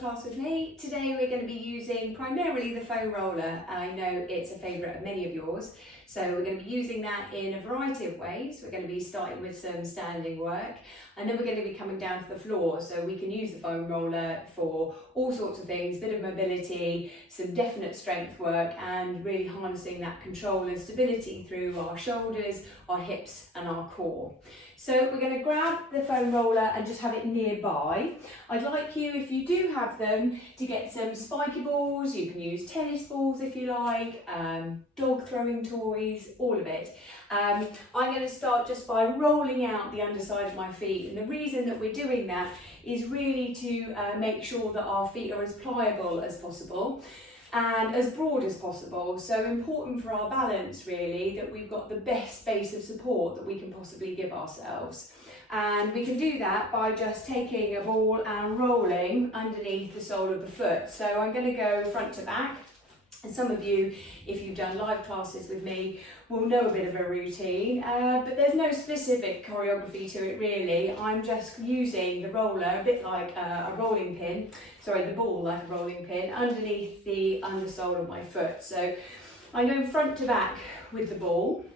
class with me. Today we're going to be using primarily the foam roller. I know it's a favourite of many of yours, so we're going to be using that in a variety of ways. We're going to be starting with some standing work, and then we're going to be coming down to the floor, so we can use the foam roller for all sorts of things, bit of mobility, some definite strength work, and really harnessing that control and stability through our shoulders, our hips and our core. So we're going to grab the foam roller and just have it nearby. I'd like you, if you do have them, to get some spiky balls. You can use tennis balls if you like, dog throwing toys, all of it. I'm going to start just by rolling out the underside of my feet, and the reason that we're doing that is really to make sure that our feet are as pliable as possible and as broad as possible. So important for our balance really, that we've got the best base of support that we can possibly give ourselves. And we can do that by just taking a ball and rolling underneath the sole of the foot. So I'm going to go front to back. And some of you, if you've done live classes with me, will know a bit of a routine, but there's no specific choreography to it really. I'm just using the roller, a bit like a rolling pin, sorry, the ball like a rolling pin, underneath the undersole of my foot. So I'm going front to back with the ball,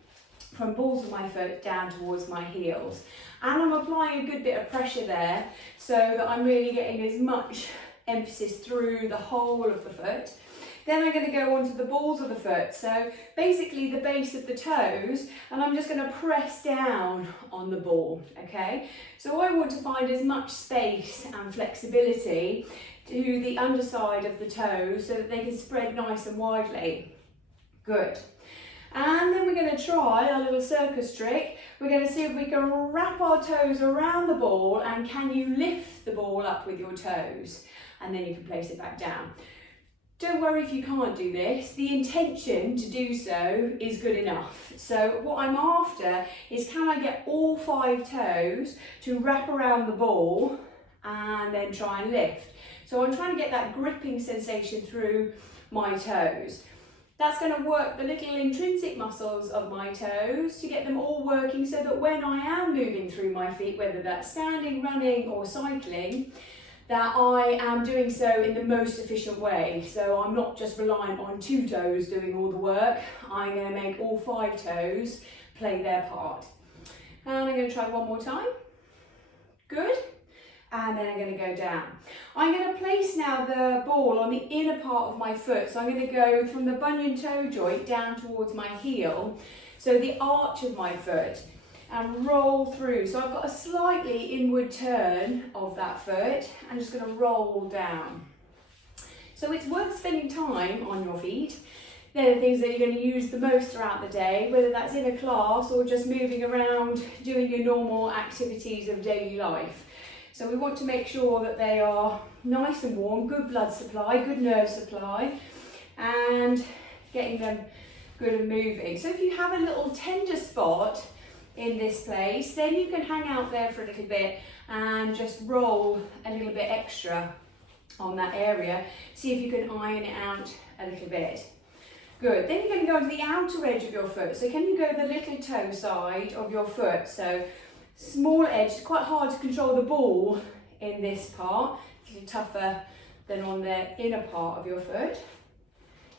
from balls of my foot down towards my heels. And I'm applying a good bit of pressure there, so that I'm really getting as much emphasis through the whole of the foot. Then I'm going to go onto the balls of the foot, so basically the base of the toes, and I'm just going to press down on the ball, okay? So I want to find as much space and flexibility to the underside of the toes so that they can spread nice and widely. Good. And then we're going to try a little circus trick. We're going to see if we can wrap our toes around the ball, and can you lift the ball up with your toes? And then you can place it back down. Don't worry if you can't do this, the intention to do so is good enough. So what I'm after is, can I get all 5 toes to wrap around the ball and then try and lift? So I'm trying to get that gripping sensation through my toes. That's going to work the little intrinsic muscles of my toes to get them all working, so that when I am moving through my feet, whether that's standing, running or cycling, that I am doing so in the most efficient way. So I'm not just reliant on 2 toes doing all the work. I'm going to make all 5 toes play their part. And I'm going to try one more time. Good. And then I'm going to go down. I'm going to place now the ball on the inner part of my foot. So I'm going to go from the bunion toe joint down towards my heel, so the arch of my foot, and roll through. So I've got a slightly inward turn of that foot. I'm just going to roll down. So it's worth spending time on your feet. They're the things that you're going to use the most throughout the day, whether that's in a class or just moving around doing your normal activities of daily life. So we want to make sure that they are nice and warm, good blood supply, good nerve supply, and getting them good and moving. So if you have a little tender spot in this place, then you can hang out there for a little bit and just roll a little bit extra on that area. See if you can iron it out a little bit. Good. Then you're going to go to the outer edge of your foot. So can you go the little toe side of your foot? So small edge, quite hard to control the ball in this part. It's tougher than on the inner part of your foot.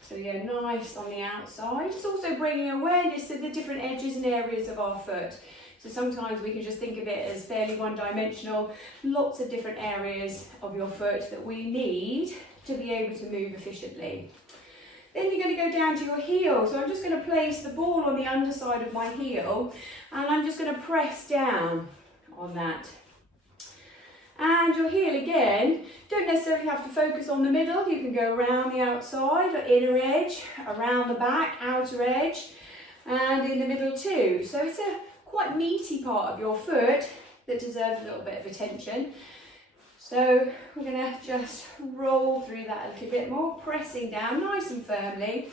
So yeah, nice on the outside. It's also bringing awareness to the different edges and areas of our foot. So sometimes we can just think of it as fairly one-dimensional, lots of different areas of your foot that we need to be able to move efficiently. Then you're going to go down to your heel. So I'm just going to place the ball on the underside of my heel, and I'm just going to press down on that. And your heel again, don't necessarily have to focus on the middle. You can go around the outside, or inner edge, around the back, outer edge, and in the middle too. So it's a quite meaty part of your foot that deserves a little bit of attention. So we're going to just roll through that a little bit more, pressing down nice and firmly.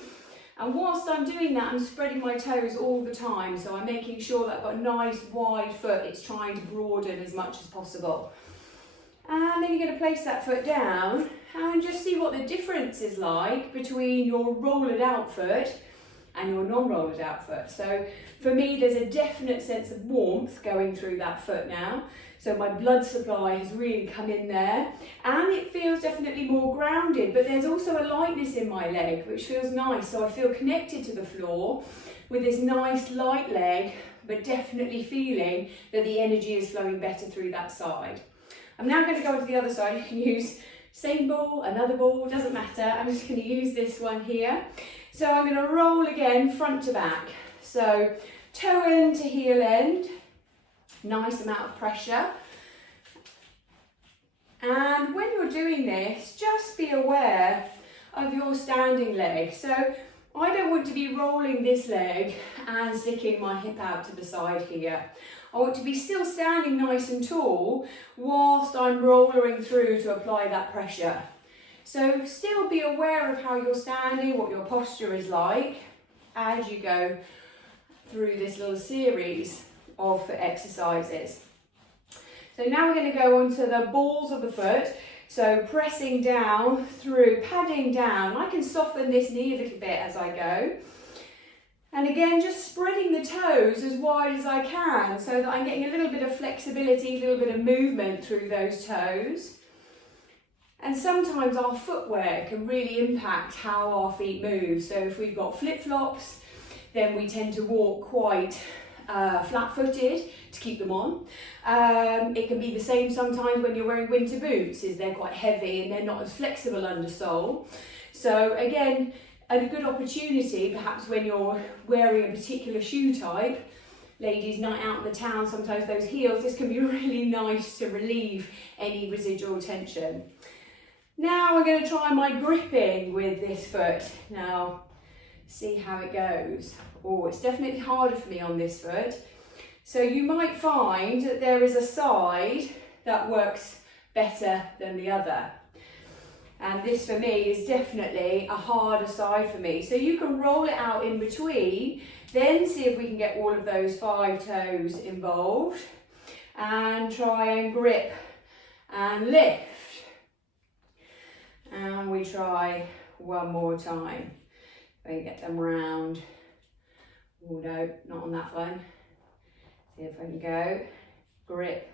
And whilst I'm doing that, I'm spreading my toes all the time. So I'm making sure that I've got a nice wide foot. It's trying to broaden as much as possible. And then you're going to place that foot down and just see what the difference is like between your rolled out foot and your non-rollered out foot. So for me, there's a definite sense of warmth going through that foot now. So my blood supply has really come in there, and it feels definitely more grounded, but there's also a lightness in my leg, which feels nice. So I feel connected to the floor with this nice light leg, but definitely feeling that the energy is flowing better through that side. I'm now going to go to the other side. You can use same ball, another ball, doesn't matter. I'm just going to use this one here. So I'm going to roll again front to back. So toe end to heel end. Nice amount of pressure. And when you're doing this, just be aware of your standing leg. So I don't want to be rolling this leg and sticking my hip out to the side here. I want to be still standing nice and tall whilst I'm rolling through to apply that pressure. So still be aware of how you're standing, what your posture is like as you go through this little series of exercises. So now we're going to go onto the balls of the foot. So pressing down through, padding down. I can soften this knee a little bit as I go. And again, just spreading the toes as wide as I can so that I'm getting a little bit of flexibility, a little bit of movement through those toes. And sometimes our footwear can really impact how our feet move. So if we've got flip-flops, then we tend to walk quite flat-footed to keep them on. It can be the same sometimes when you're wearing winter boots, is they're quite heavy and they're not as flexible under sole. So again, a good opportunity perhaps when you're wearing a particular shoe type, ladies night out in the town, sometimes those heels, this can be really nice to relieve any residual tension. Now we're going to try my gripping with this foot. Now see how it goes. Oh, it's definitely harder for me on this foot. So you might find that there is a side that works better than the other. And this for me is definitely a harder side for me. So you can roll it out in between, then see if we can get all of those 5 toes involved and try and grip and lift. And we try one more time. We get them round. Oh no, not on that one. See if I can go. Grip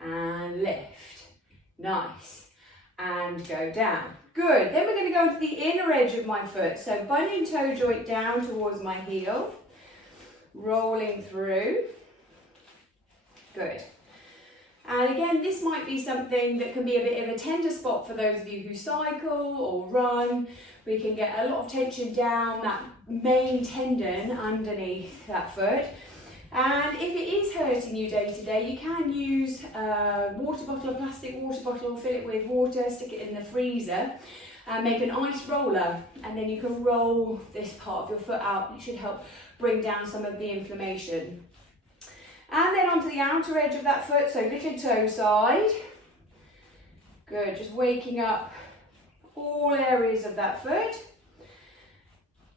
and lift. Nice. And go down. Good. Then we're going to go to the inner edge of my foot. So bunny toe joint down towards my heel. Rolling through. Good. And again, this might be something that can be a bit of a tender spot for those of you who cycle or run. We can get a lot of tension down that main tendon underneath that foot. And if it is hurting you day to day, you can use a water bottle, a plastic water bottle, fill it with water, stick it in the freezer and make an ice roller. And then you can roll this part of your foot out. It should help bring down some of the inflammation. And then onto the outer edge of that foot, so little toe side. Good, just waking up all areas of that foot.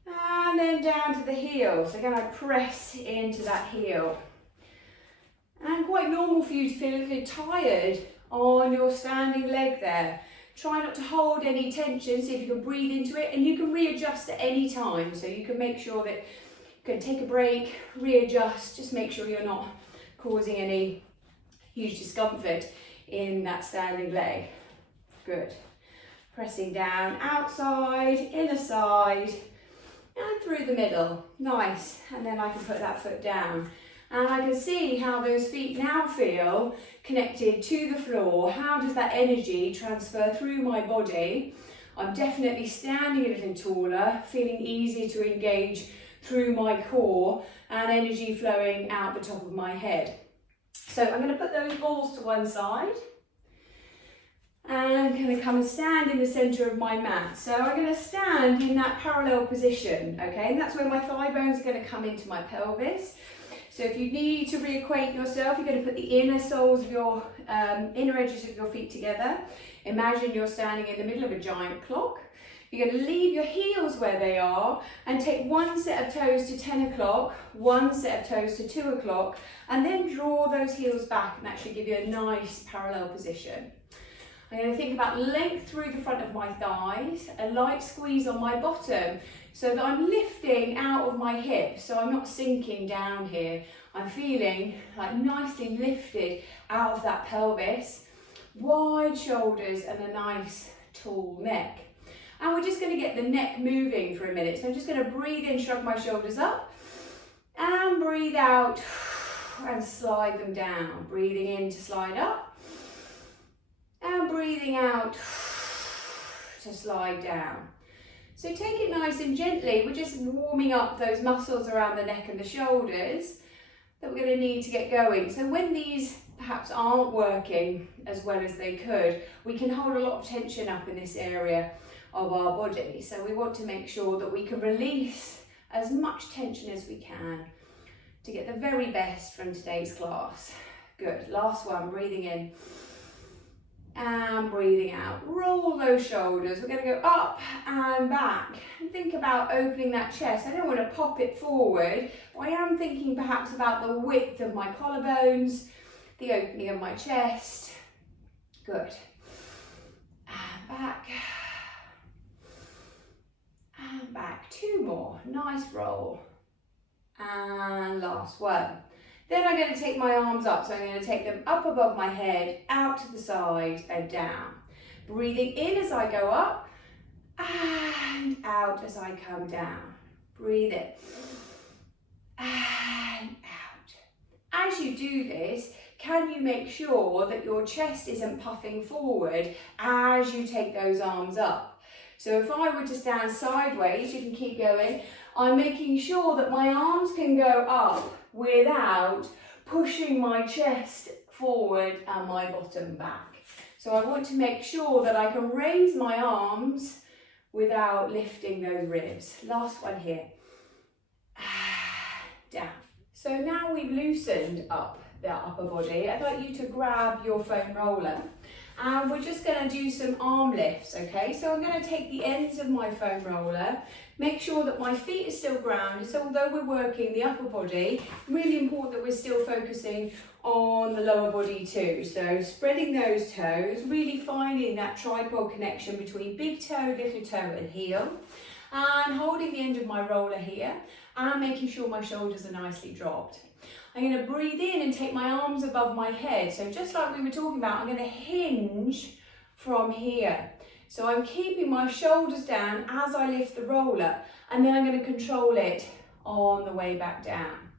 And then down to the heel. So again, I press into that heel. And quite normal for you to feel a little tired on your standing leg there. Try not to hold any tension, see if you can breathe into it, and you can readjust at any time. So you can make sure that you can take a break, readjust, just make sure you're not causing any huge discomfort in that standing leg. Good. Pressing down, outside, inner side, and through the middle. Nice. And then I can put that foot down. And I can see how those feet now feel connected to the floor. How does that energy transfer through my body? I'm definitely standing a little taller, feeling easier to engage through my core and energy flowing out the top of my head. So I'm going to put those balls to one side. And I'm going to come and stand in the centre of my mat. So I'm going to stand in that parallel position, okay? And that's where my thigh bones are going to come into my pelvis. So if you need to reacquaint yourself, you're going to put the inner soles of your, inner edges of your feet together. Imagine you're standing in the middle of a giant clock. You're going to leave your heels where they are and take one set of toes to 10 o'clock, one set of toes to 2 o'clock, and then draw those heels back and actually give you a nice parallel position. I'm going to think about length through the front of my thighs, a light squeeze on my bottom so that I'm lifting out of my hips, so I'm not sinking down here. I'm feeling like nicely lifted out of that pelvis, wide shoulders and a nice tall neck. And we're just going to get the neck moving for a minute. So I'm just going to breathe in, shrug my shoulders up, and breathe out and slide them down. Breathing in to slide up, and breathing out to slide down. So take it nice and gently. We're just warming up those muscles around the neck and the shoulders that we're going to need to get going. So when these perhaps aren't working as well as they could, we can hold a lot of tension up in this area of our body. So we want to make sure that we can release as much tension as we can to get the very best from today's class. Good. Last one, breathing in and breathing out. Roll those shoulders. We're going to go up and back. And think about opening that chest. I don't want to pop it forward, but I am thinking perhaps about the width of my collarbones, the opening of my chest. Good. And back. And back. Two more. Nice roll. And last one. Then I'm going to take my arms up, so I'm going to take them up above my head, out to the side and down. Breathing in as I go up and out as I come down. Breathe in and out. As you do this, can you make sure that your chest isn't puffing forward as you take those arms up? So if I were to stand sideways, you can keep going, I'm making sure that my arms can go up without pushing my chest forward and my bottom back. So I want to make sure that I can raise my arms without lifting those ribs. Last one here. Down. So now we've loosened up the upper body, I'd like you to grab your foam roller and we're just going to do some arm lifts, okay? So I'm going to take the ends of my foam roller, make sure that my feet are still grounded. So although we're working the upper body, really important that we're still focusing on the lower body too. So spreading those toes, really finding that tripod connection between big toe, little toe and heel. And holding the end of my roller here and making sure my shoulders are nicely dropped. I'm going to breathe in and take my arms above my head. So just like we were talking about, I'm going to hinge from here. So I'm keeping my shoulders down as I lift the roller, and then I'm going to control it on the way back down.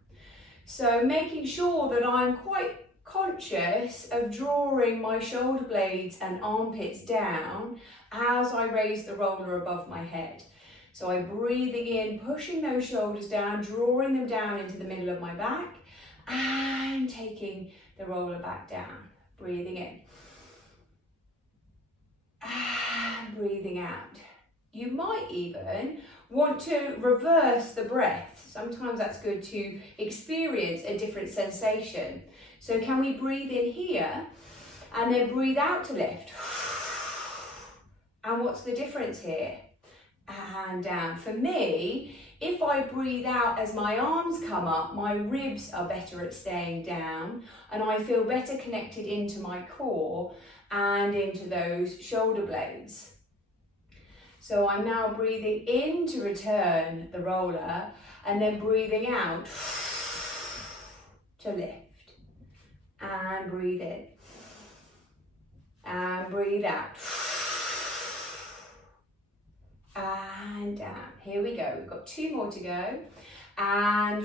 So making sure that I'm quite conscious of drawing my shoulder blades and armpits down as I raise the roller above my head. So I'm breathing in, pushing those shoulders down, drawing them down into the middle of my back, and taking the roller back down. Breathing in. And breathing out. You might even want to reverse the breath. Sometimes that's good to experience a different sensation. So can we breathe in here and then breathe out to lift? And what's the difference here? And down. For me, if I breathe out as my arms come up, my ribs are better at staying down and I feel better connected into my core and into those shoulder blades. So I'm now breathing in to return the roller and then breathing out to lift. And breathe in. And breathe out. And down. Here we go. We've got two more to go. And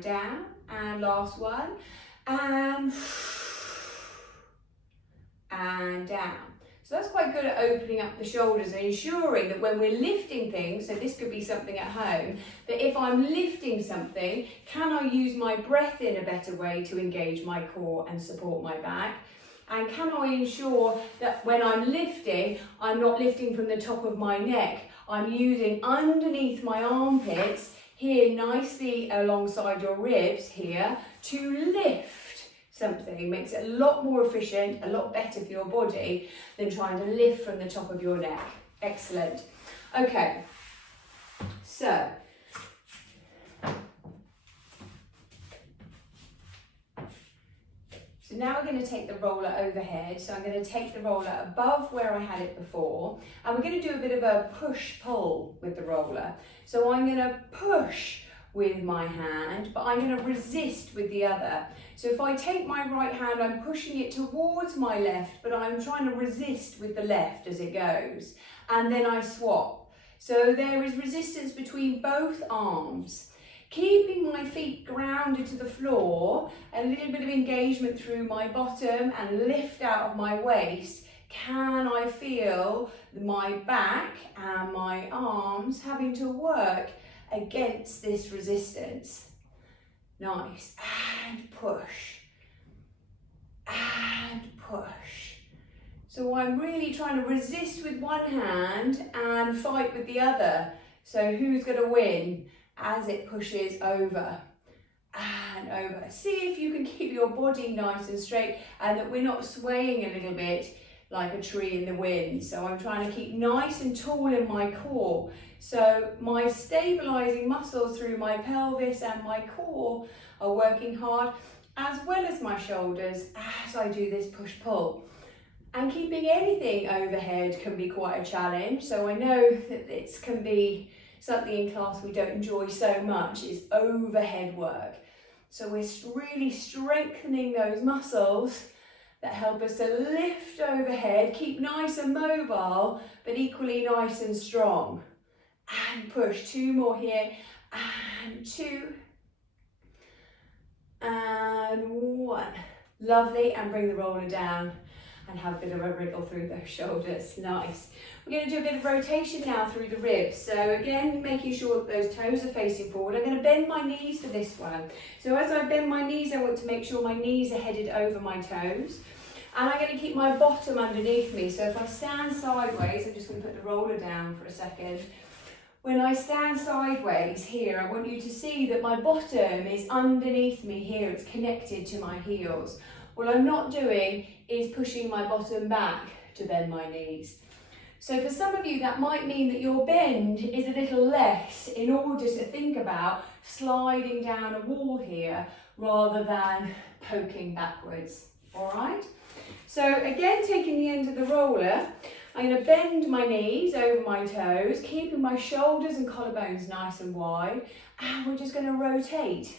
down. And last one. And down. So that's quite good at opening up the shoulders and ensuring that when we're lifting things, so this could be something at home, that if I'm lifting something, can I use my breath in a better way to engage my core and support my back? And can I ensure that when I'm lifting, I'm not lifting from the top of my neck, I'm using underneath my armpits here nicely alongside your ribs here to lift something. Makes it a lot more efficient, a lot better for your body than trying to lift from the top of your neck. Excellent. Okay, so So now we're going to take the roller overhead. So I'm going to take the roller above where I had it before, and we're going to do a bit of a push-pull with the roller. So I'm going to push with my hand, but I'm going to resist with the other. So if I take my right hand, I'm pushing it towards my left, but I'm trying to resist with the left as it goes. And then I swap. So there is resistance between both arms. Keeping my feet grounded to the floor, a little bit of engagement through my bottom and lift out of my waist. Can I feel my back and my arms having to work against this resistance? Nice. And push. And push. So I'm really trying to resist with one hand and fight with the other. So who's going to win as it pushes over and over? See if you can keep your body nice and straight and that we're not swaying a little bit like a tree in the wind. So I'm trying to keep nice and tall in my core. So my stabilizing muscles through my pelvis and my core are working hard, as well as my shoulders as I do this push-pull. And keeping anything overhead can be quite a challenge. So I know that it can be something in class we don't enjoy so much, is overhead work. So we're really strengthening those muscles that help us to lift overhead, keep nice and mobile, but equally nice and strong. And push, 2 more here, and 2, and 1. Lovely, and bring the roller down and have a bit of a wriggle through those shoulders. Nice. We're going to do a bit of rotation now through the ribs. So again, making sure that those toes are facing forward. I'm going to bend my knees for this one. So as I bend my knees, I want to make sure my knees are headed over my toes. And I'm going to keep my bottom underneath me. So if I stand sideways, I'm just going to put the roller down for a second. When I stand sideways here, I want you to see that my bottom is underneath me here. It's connected to my heels. What I'm not doing is pushing my bottom back to bend my knees. So for some of you, that might mean that your bend is a little less in order to think about sliding down a wall here rather than poking backwards, all right? So again, taking the end of the roller, I'm going to bend my knees over my toes, keeping my shoulders and collarbones nice and wide, and we're just going to rotate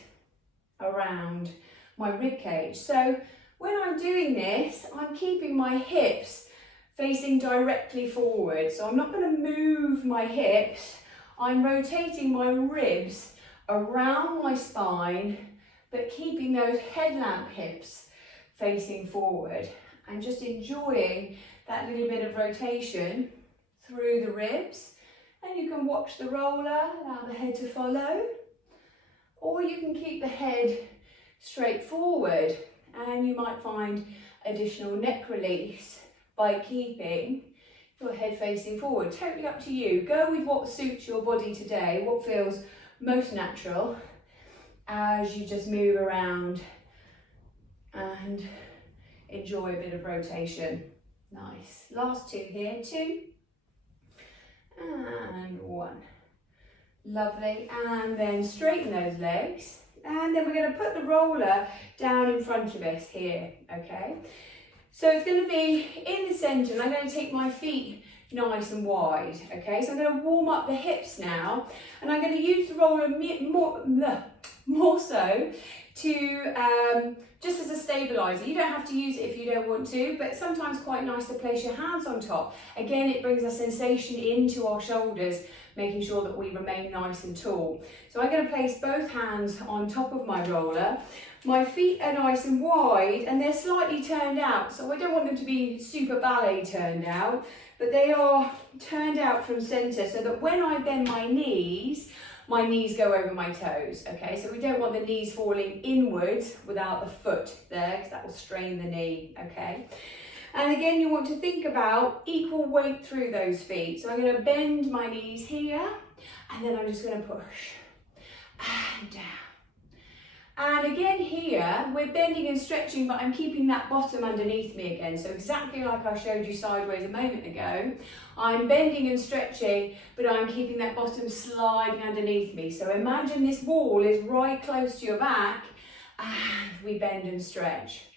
around my rib cage. So when I'm doing this, I'm keeping my hips facing directly forward. So I'm not going to move my hips. I'm rotating my ribs around my spine, but keeping those headlamp hips facing forward and just enjoying that little bit of rotation through the ribs. And you can watch the roller, allow the head to follow, or you can keep the head straight forward, and you might find additional neck release by keeping your head facing forward. Totally up to you. Go with what suits your body today, what feels most natural as you just move around and enjoy a bit of rotation. Nice. Last 2 here, 2 and 1. Lovely. And then straighten those legs. And then we're going to put the roller down in front of us here, okay? So it's going to be in the centre, and I'm going to take my feet nice and wide, okay? So I'm going to warm up the hips now, and I'm going to use the roller more so to just as a stabiliser. You don't have to use it if you don't want to, but sometimes quite nice to place your hands on top. Again, it brings a sensation into our shoulders, making sure that we remain nice and tall. So I'm going to place both hands on top of my roller. My feet are nice and wide and they're slightly turned out. So I don't want them to be super ballet turned out, but they are turned out from centre so that when I bend my knees go over my toes, okay? So we don't want the knees falling inwards without the foot there, because that will strain the knee, okay? And again, you want to think about equal weight through those feet. So I'm going to bend my knees here, and then I'm just going to push and down. And again here, we're bending and stretching, but I'm keeping that bottom underneath me again. So exactly like I showed you sideways a moment ago, I'm bending and stretching, but I'm keeping that bottom sliding underneath me. So imagine this wall is right close to your back, and we bend and stretch.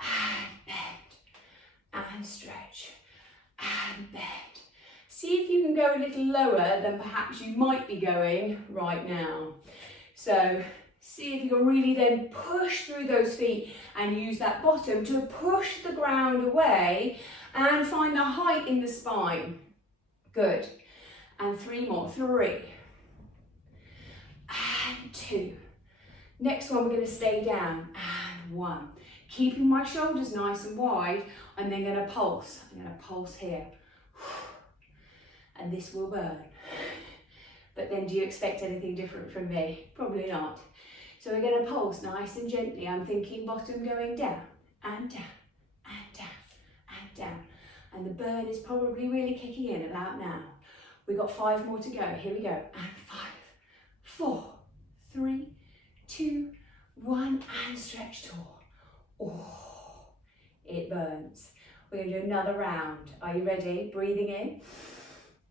and bend, and stretch, and bend. See if you can go a little lower than perhaps you might be going right now. So see if you can really then push through those feet and use that bottom to push the ground away and find the height in the spine. Good. And 3 more. 3. And 2. Next one, we're going to stay down. And 1. Keeping my shoulders nice and wide. I'm then going to pulse. I'm going to pulse here. And this will burn. But then do you expect anything different from me? Probably not. So we're going to pulse nice and gently. I'm thinking bottom going down, and down, and down, and down. And the burn is probably really kicking in about now. We've got 5 more to go. Here we go. And 5, 4, 3, 2, 1, and stretch tall. Oh, it burns. We're going to do another round. Are you ready? Breathing in.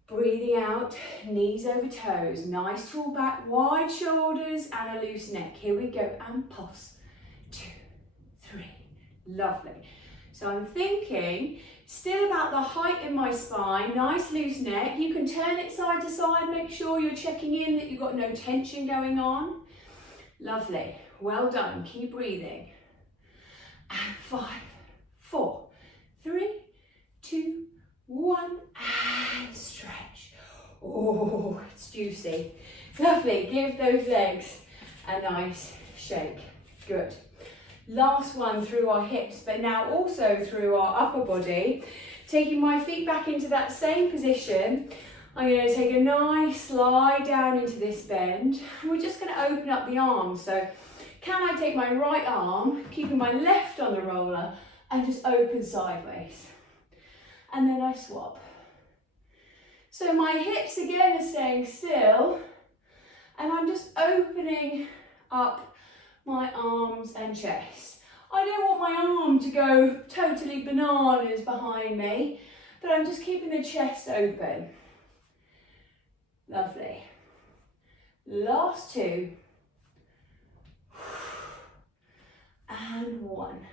Breathing out, knees over toes, nice tall back, wide shoulders and a loose neck. Here we go, and pulse. 2, 3, lovely. So I'm thinking still about the height in my spine, nice loose neck. You can turn it side to side, make sure you're checking in that you've got no tension going on. Lovely, well done, keep breathing. And 5, 4, 3, 2, 1, and stretch. Oh, it's juicy. Lovely, give those legs a nice shake. Good. Last one through our hips, but now also through our upper body. Taking my feet back into that same position, I'm going to take a nice slide down into this bend. And we're just going to open up the arms. So can I take my right arm, keeping my left on the roller, and just open sideways? And then I swap. So my hips again are staying still, and I'm just opening up my arms and chest. I don't want my arm to go totally bananas behind me, but I'm just keeping the chest open. Lovely. Last 2. And 1.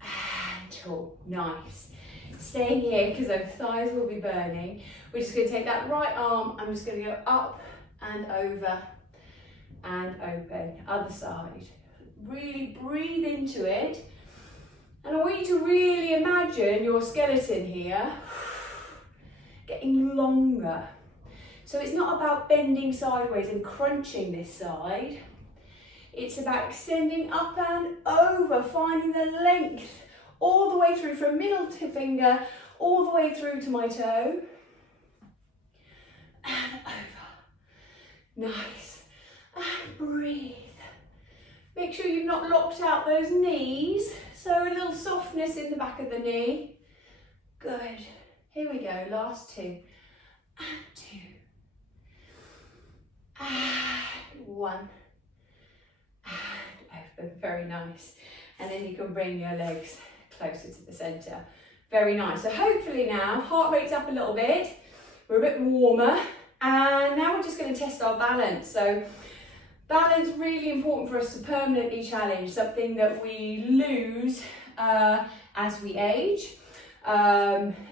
And 2. Nice. Staying here because those thighs will be burning. We're just going to take that right arm. I'm just going to go up and over and open. Other side. Really breathe into it. And I want you to really imagine your skeleton here getting longer. So it's not about bending sideways and crunching this side. It's about extending up and over, finding the length all the way through from middle to finger, all the way through to my toe. And over. Nice. And breathe. Make sure you've not locked out those knees. So a little softness in the back of the knee. Good. Here we go. Last 2. And 2. And 1. And open. Very nice. And then you can bring your legs closer to the centre. Very nice. So hopefully now, heart rate's up a little bit. We're a bit warmer. And now we're just going to test our balance. So balance, really important for us to permanently challenge, something that we lose as we age,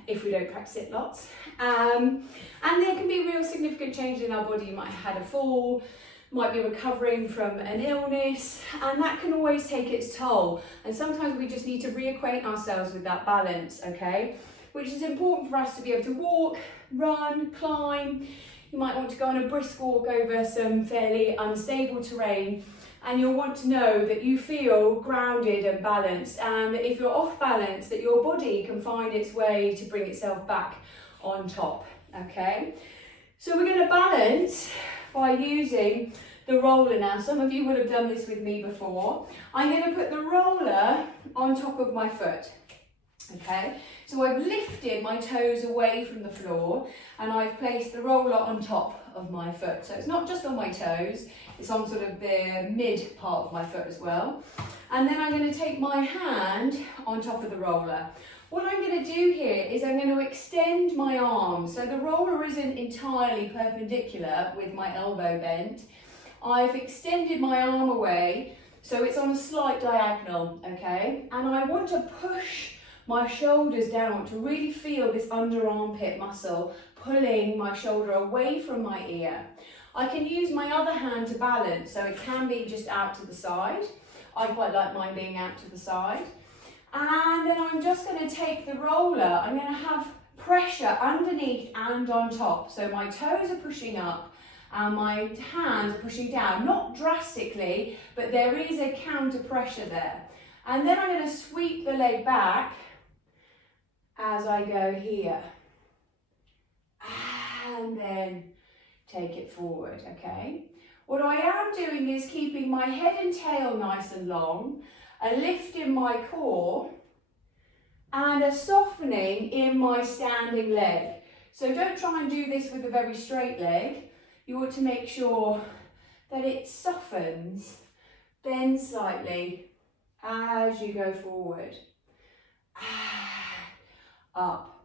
if we don't practice it lots. And there can be real significant change in our body. You might have had a fall, might be recovering from an illness, and that can always take its toll. And sometimes we just need to reacquaint ourselves with that balance, okay? Which is important for us to be able to walk, run, climb. You might want to go on a brisk walk over some fairly unstable terrain, and you'll want to know that you feel grounded and balanced, and that if you're off balance, that your body can find its way to bring itself back on top, okay? So we're going to balance by using the roller now. Some of you would have done this with me before. I'm going to put the roller on top of my foot. Okay, so I've lifted my toes away from the floor and I've placed the roller on top of my foot. So it's not just on my toes, it's on sort of the mid part of my foot as well. And then I'm going to take my hand on top of the roller. What I'm going to do here is I'm going to extend my arm. So the roller isn't entirely perpendicular with my elbow bent. I've extended my arm away So it's on a slight diagonal, okay? And I want to push my shoulders down. I want to really feel this under armpit muscle pulling my shoulder away from my ear. I can use my other hand to balance, so it can be just out to the side. I quite like mine being out to the side. And then I'm just going to take the roller. I'm going to have pressure underneath and on top. So my toes are pushing up and my hands are pushing down. Not drastically, but there is a counter pressure there. And then I'm going to sweep the leg back as I go here. And then take it forward, okay? What I am doing is keeping my head and tail nice and long, a lift in my core, and a softening in my standing leg. So don't try and do this with a very straight leg. You want to make sure that it softens, bends slightly as you go forward. Up.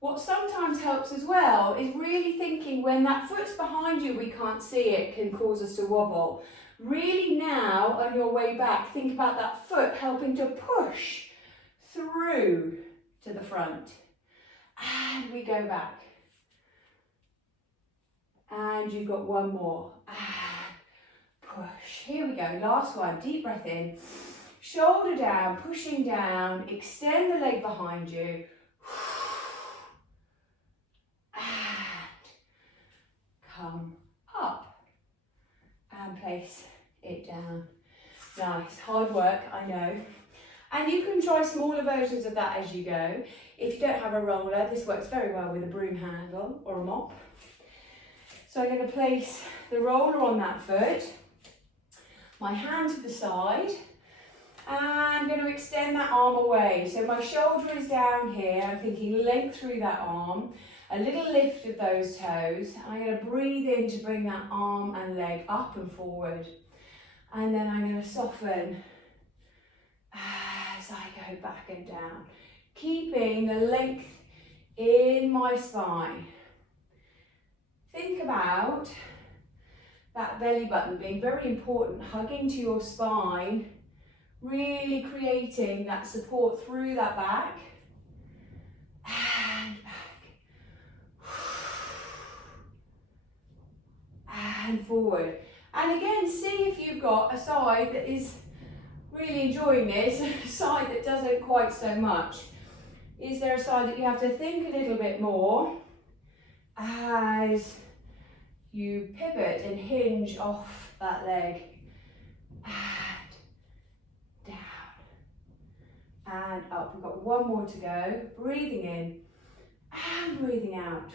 What sometimes helps as well is really thinking when that foot's behind you, we can't see it, can cause us to wobble. Really now, on your way back, think about that foot helping to push through to the front. And we go back. And you've got one more. And push. Here we go, last one. Deep breath in. Shoulder down, pushing down. Extend the leg behind you. Come up and place it down. Nice, hard work, I know. And you can try smaller versions of that as you go. If you don't have a roller, this works very well with a broom handle or a mop. So I'm going to place the roller on that foot, my hand to the side, and I'm going to extend that arm away. So my shoulder is down here, I'm thinking length through that arm. A little lift of those toes. I'm going to breathe in to bring that arm and leg up and forward. And then I'm going to soften as I go back and down. Keeping the length in my spine. Think about that belly button being very important, hugging to your spine, really creating that support through that back. And back. And forward. And again, see if you've got a side that is really enjoying this, a side that doesn't quite so much. Is there a side that you have to think a little bit more as you pivot and hinge off that leg? And down. And up. We've got one more to go. Breathing in and breathing out.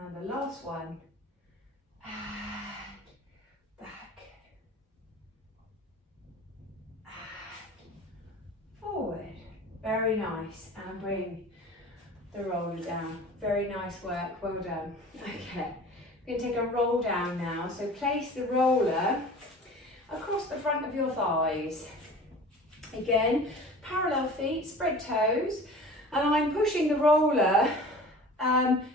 And the last one, and back, and forward. Very nice, and bring the roller down. Very nice work, well done. Okay, we're going to take a roll down now. So place the roller across the front of your thighs. Again, parallel feet, spread toes, and I'm pushing the roller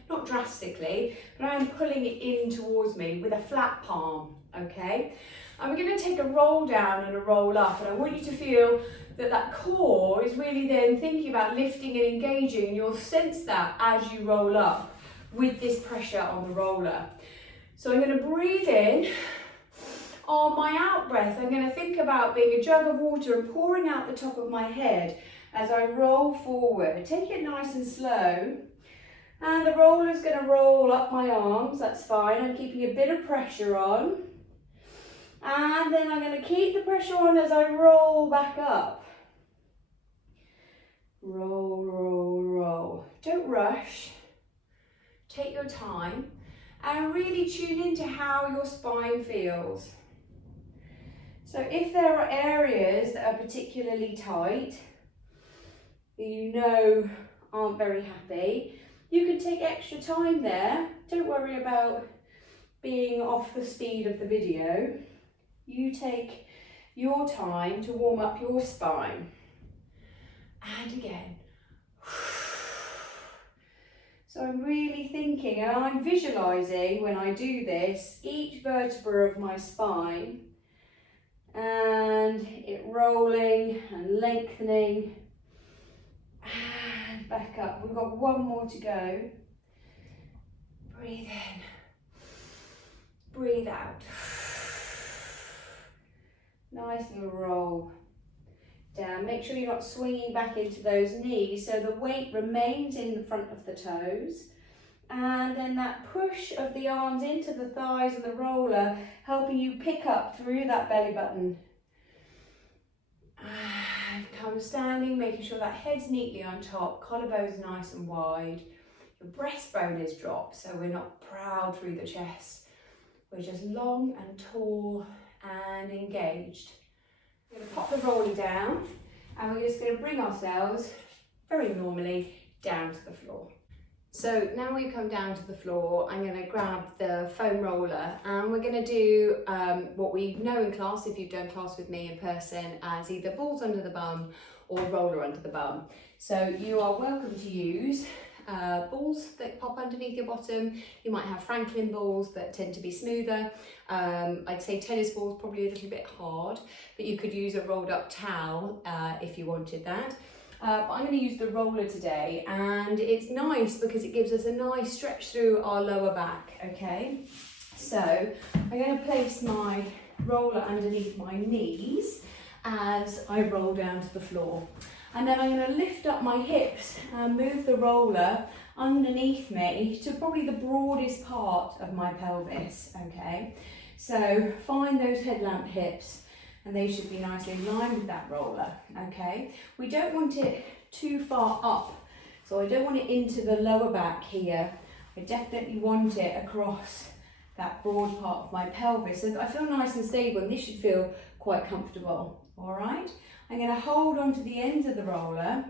not drastically, but I'm pulling it in towards me with a flat palm, okay? And we're going to take a roll down and a roll up, and I want you to feel that that core is really then thinking about lifting and engaging, and you'll sense that as you roll up with this pressure on the roller. So I'm going to breathe in. On my out breath, I'm going to think about being a jug of water and pouring out the top of my head as I roll forward. Take it nice and slow. And the roller's going to roll up my arms, that's fine. I'm keeping a bit of pressure on. And then I'm going to keep the pressure on as I roll back up. Roll, roll, roll. Don't rush. Take your time and really tune into how your spine feels. So if there are areas that are particularly tight, that you know aren't very happy, you can take extra time there. Don't worry about being off the speed of the video. You take your time to warm up your spine. And again. So I'm really thinking, and I'm visualising when I do this, each vertebra of my spine, and it rolling and lengthening, and back up. We've got one more to go. Breathe in, breathe out. Nice little roll down. Make sure you're not swinging back into those knees, so the weight remains in the front of the toes. And then that push of the arms into the thighs and the roller, helping you pick up through that belly button. And come standing, making sure that head's neatly on top, collarbone's nice and wide. Your breastbone is dropped, so we're not proud through the chest. We're just long and tall and engaged. We're going to pop the roller down, and we're just going to bring ourselves very normally down to the floor. So now we come down to the floor, I'm going to grab the foam roller, and we're going to do what we know in class, if you've done class with me in person, as either balls under the bum or roller under the bum. So you are welcome to use balls that pop underneath your bottom. You might have Franklin balls that tend to be smoother. I'd say tennis balls probably a little bit hard, but you could use a rolled up towel if you wanted that. But I'm going to use the roller today, and it's nice because it gives us a nice stretch through our lower back, okay? So I'm going to place my roller underneath my knees as I roll down to the floor. And then I'm going to lift up my hips and move the roller underneath me to probably the broadest part of my pelvis, okay? So find those headlamp hips, and they should be nicely in line with that roller, okay? We don't want it too far up, so I don't want it into the lower back here. I definitely want it across that broad part of my pelvis, so I feel nice and stable, and this should feel quite comfortable, all right? I'm gonna hold onto the ends of the roller,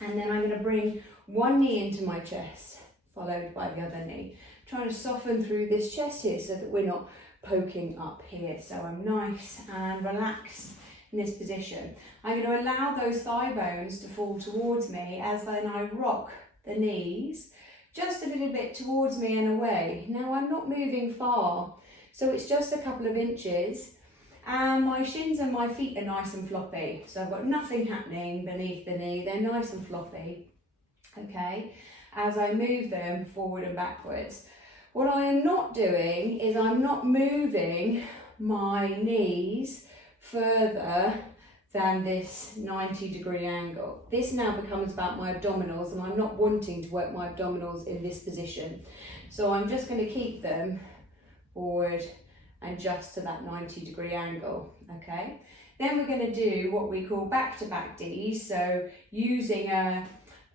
and then I'm gonna bring one knee into my chest, followed by the other knee. Trying to soften through this chest here so that we're not poking up here. So I'm nice and relaxed in this position. I'm going to allow those thigh bones to fall towards me as then I rock the knees just a little bit towards me and away. Now I'm not moving far, so it's just a couple of inches, and my shins and my feet are nice and floppy. So I've got nothing happening beneath the knee, they're nice and floppy, okay, as I move them forward and backwards. What I am not doing is I'm not moving my knees further than this 90-degree angle. This now becomes about my abdominals, and I'm not wanting to work my abdominals in this position. So I'm just going to keep them forward and just to that 90-degree angle, okay? Then we're going to do what we call back-to-back Ds, so using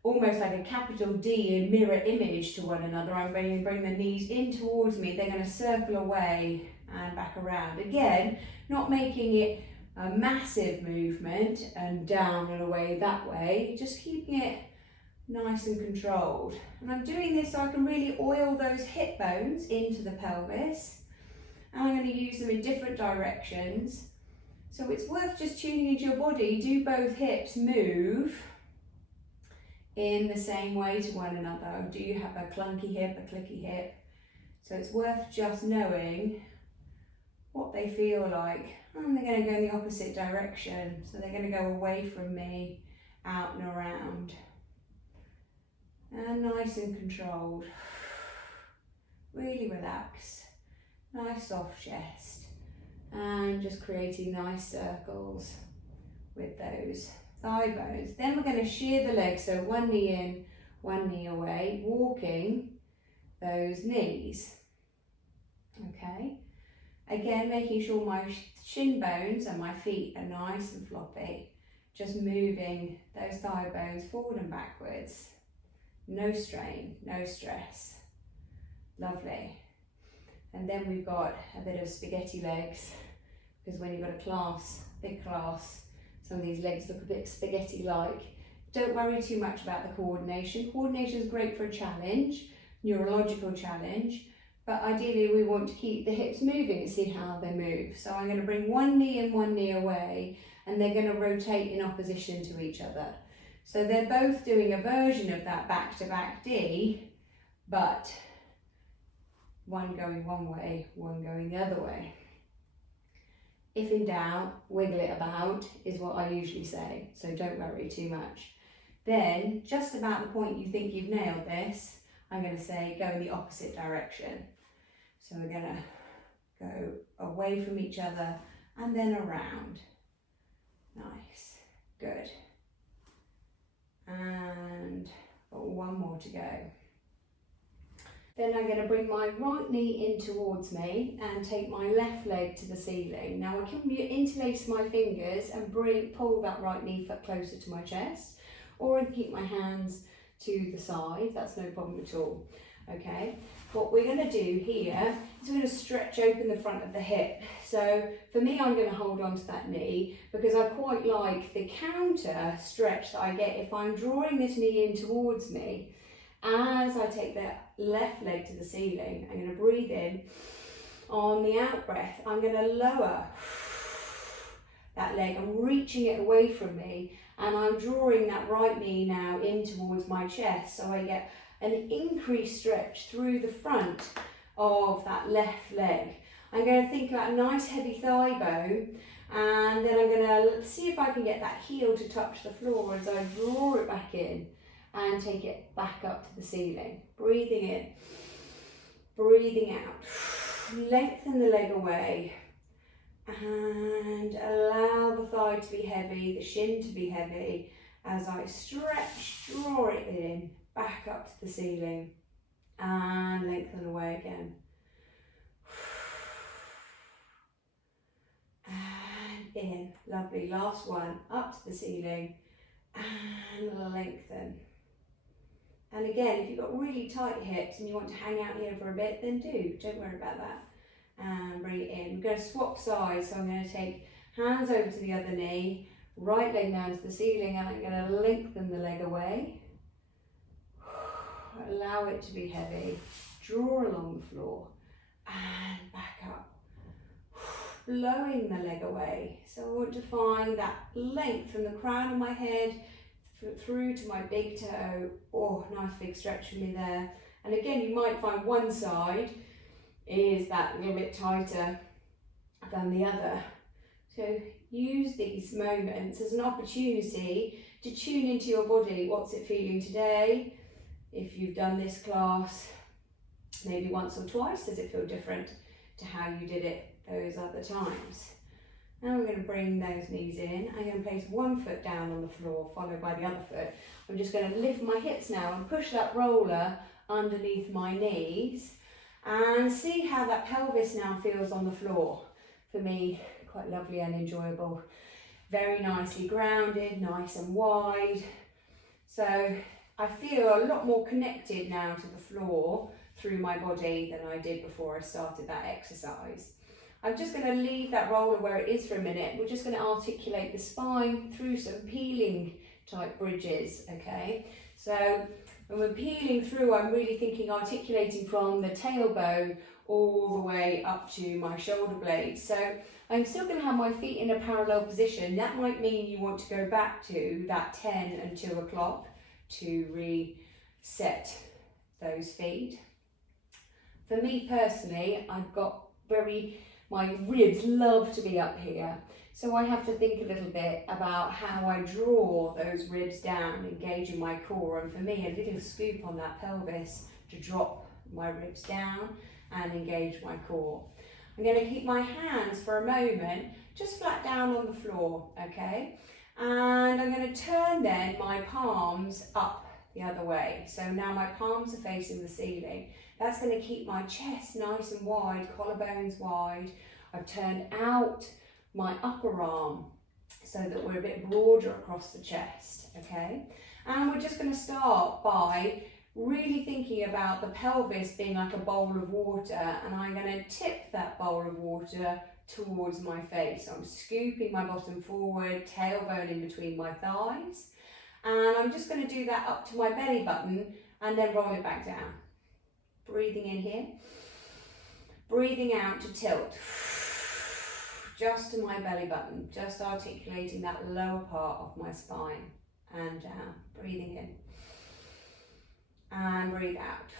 almost like a capital D in mirror image to one another. I'm going to bring the knees in towards me, they're going to circle away and back around. Again, not making it a massive movement and down and away that way, just keeping it nice and controlled. And I'm doing this so I can really oil those hip bones into the pelvis, and I'm going to use them in different directions. So it's worth just tuning into your body. Do both hips move in the same way to one another? Do you have a clunky hip, a clicky hip? So it's worth just knowing what they feel like. And they're going to go in the opposite direction, so they're going to go away from me, out and around, and nice and controlled. Really relax, nice soft chest, and just creating nice circles with those thigh bones. Then we're going to shear the legs, so one knee in, one knee away, walking those knees, okay? Again, making sure my shin bones and my feet are nice and floppy, just moving those thigh bones forward and backwards. No strain, no stress. Lovely. And then we've got a bit of spaghetti legs, because when you've got a class, big class, some of these legs look a bit spaghetti-like. Don't worry too much about the coordination. Coordination is great for a challenge, neurological challenge, but ideally we want to keep the hips moving and see how they move. So I'm going to bring one knee in, one knee away, and they're going to rotate in opposition to each other. So they're both doing a version of that back-to-back D, but one going one way, one going the other way. If in doubt, wiggle it about is what I usually say, so don't worry too much. Then, just about the point you think you've nailed this, I'm going to say go in the opposite direction. So we're going to go away from each other and then around. Nice, good. And one more to go. Then I'm going to bring my right knee in towards me and take my left leg to the ceiling. Now I can interlace my fingers and pull that right knee closer to my chest, or I can keep my hands to the side, that's no problem at all. Okay, what we're going to do here is we're going to stretch open the front of the hip. So for me, I'm going to hold on to that knee because I quite like the counter stretch that I get if I'm drawing this knee in towards me. As I take the left leg to the ceiling, I'm going to breathe in. On the out breath, I'm going to lower that leg. I'm reaching it away from me, and I'm drawing that right knee now in towards my chest, so I get an increased stretch through the front of that left leg. I'm going to think about a nice heavy thigh bone, and then I'm going to see if I can get that heel to touch the floor as I draw it back in and take it back up to the ceiling. Breathing in, breathing out. Lengthen the leg away and allow the thigh to be heavy, the shin to be heavy as I stretch, draw it in, back up to the ceiling and lengthen away again. And in, lovely, last one, up to the ceiling and lengthen. And again, if you've got really tight hips and you want to hang out here for a bit, then don't worry about that. And bring it in. We're going to swap sides, so I'm going to take hands over to the other knee, right leg down to the ceiling, and I'm going to lengthen the leg away. Allow it to be heavy. Draw along the floor and back up. Blowing the leg away. So I want to find that length from the crown of my head through to my big toe. Oh, nice big stretch for me there. And again, you might find one side is that little bit tighter than the other. So use these moments as an opportunity to tune into your body. What's it feeling today? If you've done this class maybe once or twice, does it feel different to how you did it those other times? Now we're going to bring those knees in. I'm going to place one foot down on the floor, followed by the other foot. I'm just going to lift my hips now and push that roller underneath my knees and see how that pelvis now feels on the floor. For me, quite lovely and enjoyable. Very nicely grounded, nice and wide. So I feel a lot more connected now to the floor through my body than I did before I started that exercise. I'm just going to leave that roller where it is for a minute. We're just going to articulate the spine through some peeling type bridges, okay? So when we're peeling through, I'm really thinking articulating from the tailbone all the way up to my shoulder blades. So I'm still going to have my feet in a parallel position. That might mean you want to go back to that 10 and 2 o'clock to reset those feet. For me personally, my ribs love to be up here. So I have to think a little bit about how I draw those ribs down, engaging my core. And for me, a little scoop on that pelvis to drop my ribs down and engage my core. I'm going to keep my hands for a moment just flat down on the floor, okay? And I'm going to turn then my palms up the other way. So now my palms are facing the ceiling. That's going to keep my chest nice and wide, collarbones wide. I've turned out my upper arm so that we're a bit broader across the chest, okay? And we're just going to start by really thinking about the pelvis being like a bowl of water, and I'm going to tip that bowl of water towards my face. So I'm scooping my bottom forward, tailbone in between my thighs, and I'm just going to do that up to my belly button and then roll it back down. Breathing in here, breathing out to tilt, just to my belly button, just articulating that lower part of my spine and down. Breathing in and breathe out.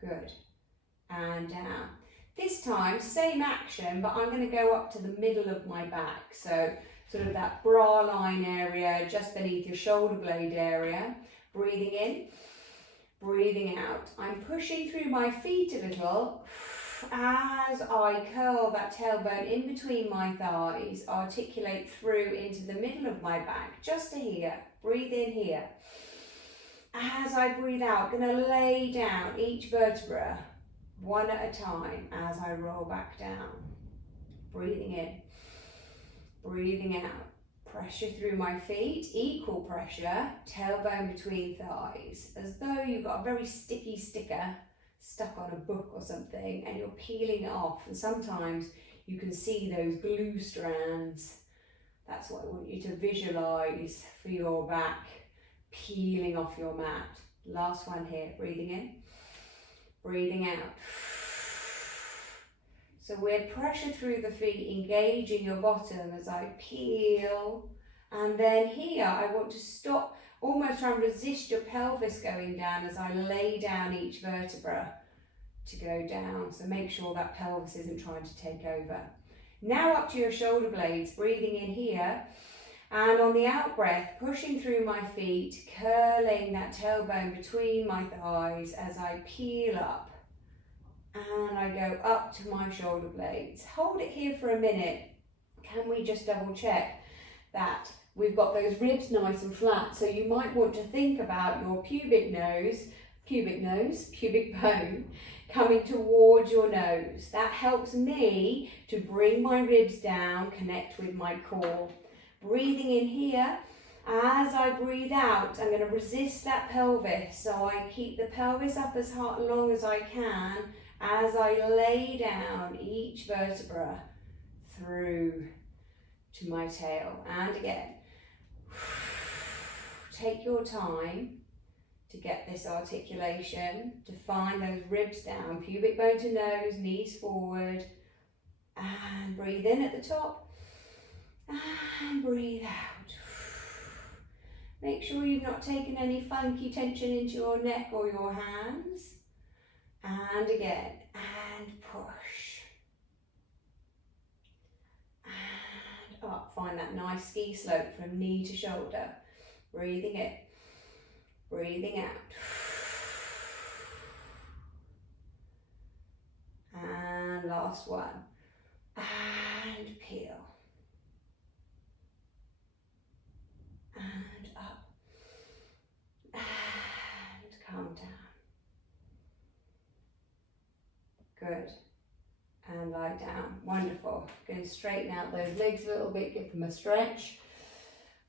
Good. And down. This time, same action, but I'm going to go up to the middle of my back. So sort of that bra line area, just beneath your shoulder blade area. Breathing in, breathing out. I'm pushing through my feet a little as I curl that tailbone in between my thighs, articulate through into the middle of my back, just to here. Breathe in here. As I breathe out, I'm going to lay down each vertebra one at a time as I roll back down. Breathing in, breathing out. Pressure through my feet, equal pressure, tailbone between thighs, as though you've got a very sticky sticker stuck on a book or something and you're peeling it off, and sometimes you can see those glue strands. That's what I want you to visualize for your back, peeling off your mat. Last one here, breathing in, breathing out. So we're pressure through the feet, engaging your bottom as I peel. And then here, I want to stop, almost try and resist your pelvis going down as I lay down each vertebra to go down. So make sure that pelvis isn't trying to take over. Now up to your shoulder blades, breathing in here. And on the out breath, pushing through my feet, curling that tailbone between my thighs as I peel up. And I go up to my shoulder blades. Hold it here for a minute. Can we just double check that we've got those ribs nice and flat? So you might want to think about your pubic bone coming towards your nose. That helps me to bring my ribs down, connect with my core. Breathing in here. As I breathe out, I'm going to resist that pelvis. So I keep the pelvis up as long as I can as I lay down each vertebra through to my tail. And again, take your time to get this articulation, to find those ribs down, pubic bone to nose, knees forward, and breathe in at the top, and breathe out. Make sure you've not taken any funky tension into your neck or your hands. And again, and push. And up. Find that nice ski slope from knee to shoulder. Breathing in, breathing out. And last one. And peel. And up. And calm down. Good. And lie down. Wonderful. Going to straighten out those legs a little bit, give them a stretch,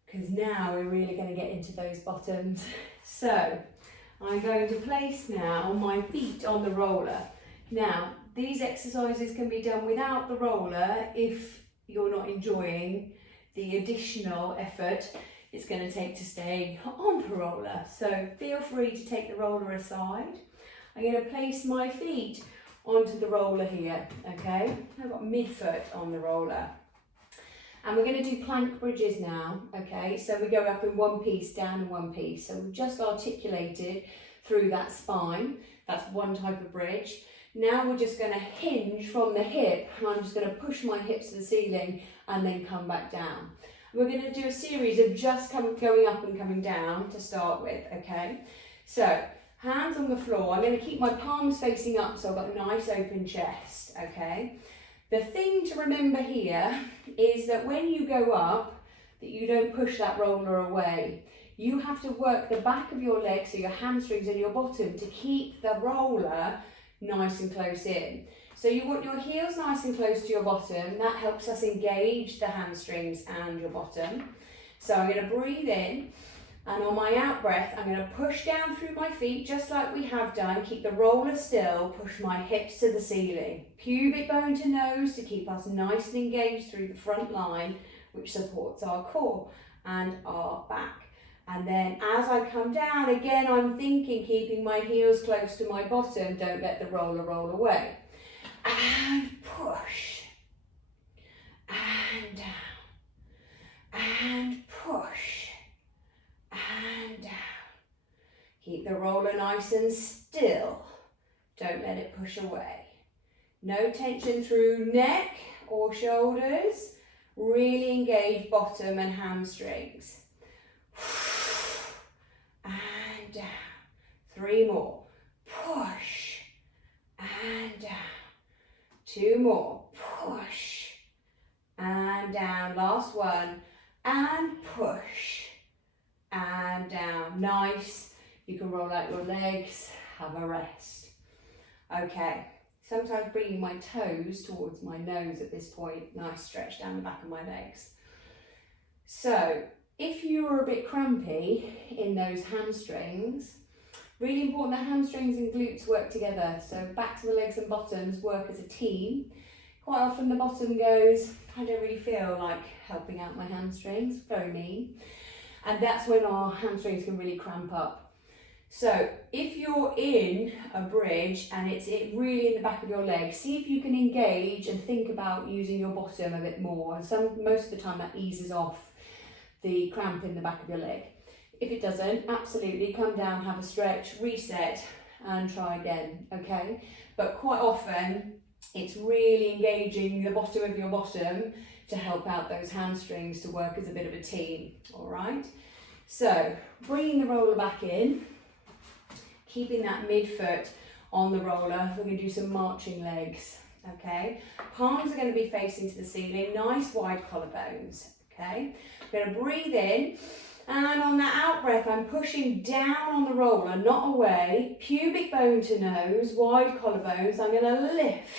because now we're really going to get into those bottoms. So I'm going to place now my feet on the roller. Now, these exercises can be done without the roller if you're not enjoying the additional effort it's going to take to stay on the roller. So feel free to take the roller aside. I'm going to place my feet onto the roller here, okay? I've got midfoot on the roller. And we're going to do plank bridges now, okay? So we go up in one piece, down in one piece. So we've just articulated through that spine. That's one type of bridge. Now we're just going to hinge from the hip, and I'm just going to push my hips to the ceiling and then come back down. We're going to do a series of just going up and coming down to start with, okay? So hands on the floor. I'm going to keep my palms facing up so I've got a nice open chest, okay? The thing to remember here is that when you go up, that you don't push that roller away. You have to work the back of your legs, so your hamstrings and your bottom, to keep the roller nice and close in. So you want your heels nice and close to your bottom. That helps us engage the hamstrings and your bottom. So I'm going to breathe in. And on my out breath, I'm going to push down through my feet, just like we have done. Keep the roller still, push my hips to the ceiling. Pubic bone to nose to keep us nice and engaged through the front line, which supports our core and our back. And then as I come down, again, I'm thinking, keeping my heels close to my bottom, don't let the roller roll away. And push. And down. And push. And down. Keep the roller nice and still. Don't let it push away. No tension through neck or shoulders. Really engage bottom and hamstrings. And down. 3 more. Push. And down. 2 more. Push. And down. Last one. And push. And down. Nice. You can roll out your legs. Have a rest. Okay. Sometimes bringing my toes towards my nose at this point. Nice stretch down the back of my legs. So, if you're a bit crampy in those hamstrings, really important that hamstrings and glutes work together. So backs of the legs and bottoms work as a team. Quite often the bottom goes, I don't really feel like helping out my hamstrings, very mean. And that's when our hamstrings can really cramp up. So if you're in a bridge and it's really in the back of your leg, see if you can engage and think about using your bottom a bit more. And most of the time that eases off the cramp in the back of your leg. If it doesn't, absolutely come down, have a stretch, reset and try again, okay? But quite often it's really engaging the bottom of your bottom to help out those hamstrings to work as a bit of a team, all right? So bringing the roller back in, keeping that midfoot on the roller. We're going to do some marching legs, okay? Palms are going to be facing to the ceiling, nice wide collarbones, okay? We're going to breathe in, and on that out breath, I'm pushing down on the roller, not away, pubic bone to nose, wide collarbones. I'm going to lift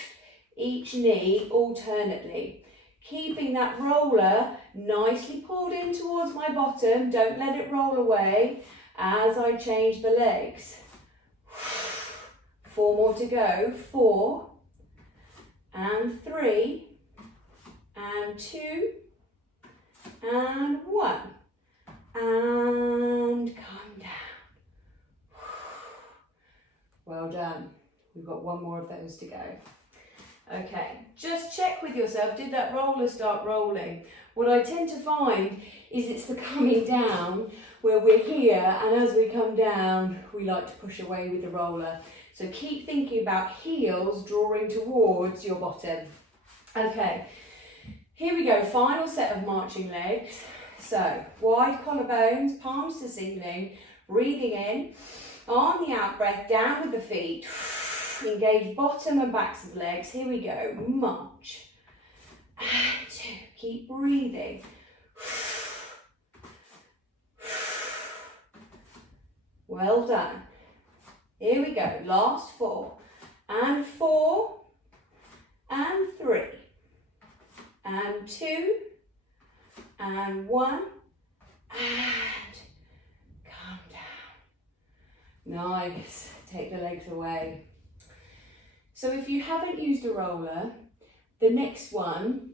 each knee alternately, keeping that roller nicely pulled in towards my bottom. Don't let it roll away as I change the legs. 4 more to go. 4 and 3 and 2 and 1 and come down. Well done. We've got 1 more of those to go. Okay, just check with yourself, did that roller start rolling? What I tend to find is it's the coming down where we're here, and as we come down, we like to push away with the roller. So keep thinking about heels drawing towards your bottom. Okay, here we go, final set of marching legs. So, wide collarbones, palms to ceiling, breathing in, on the out breath, down with the feet. Engage bottom and backs of the legs. Here we go. March. And 2. Keep breathing. Well done. Here we go. Last 4. And 4. And 3. And 2. And 1. And come down. Nice. Take the legs away. So if you haven't used a roller, the next one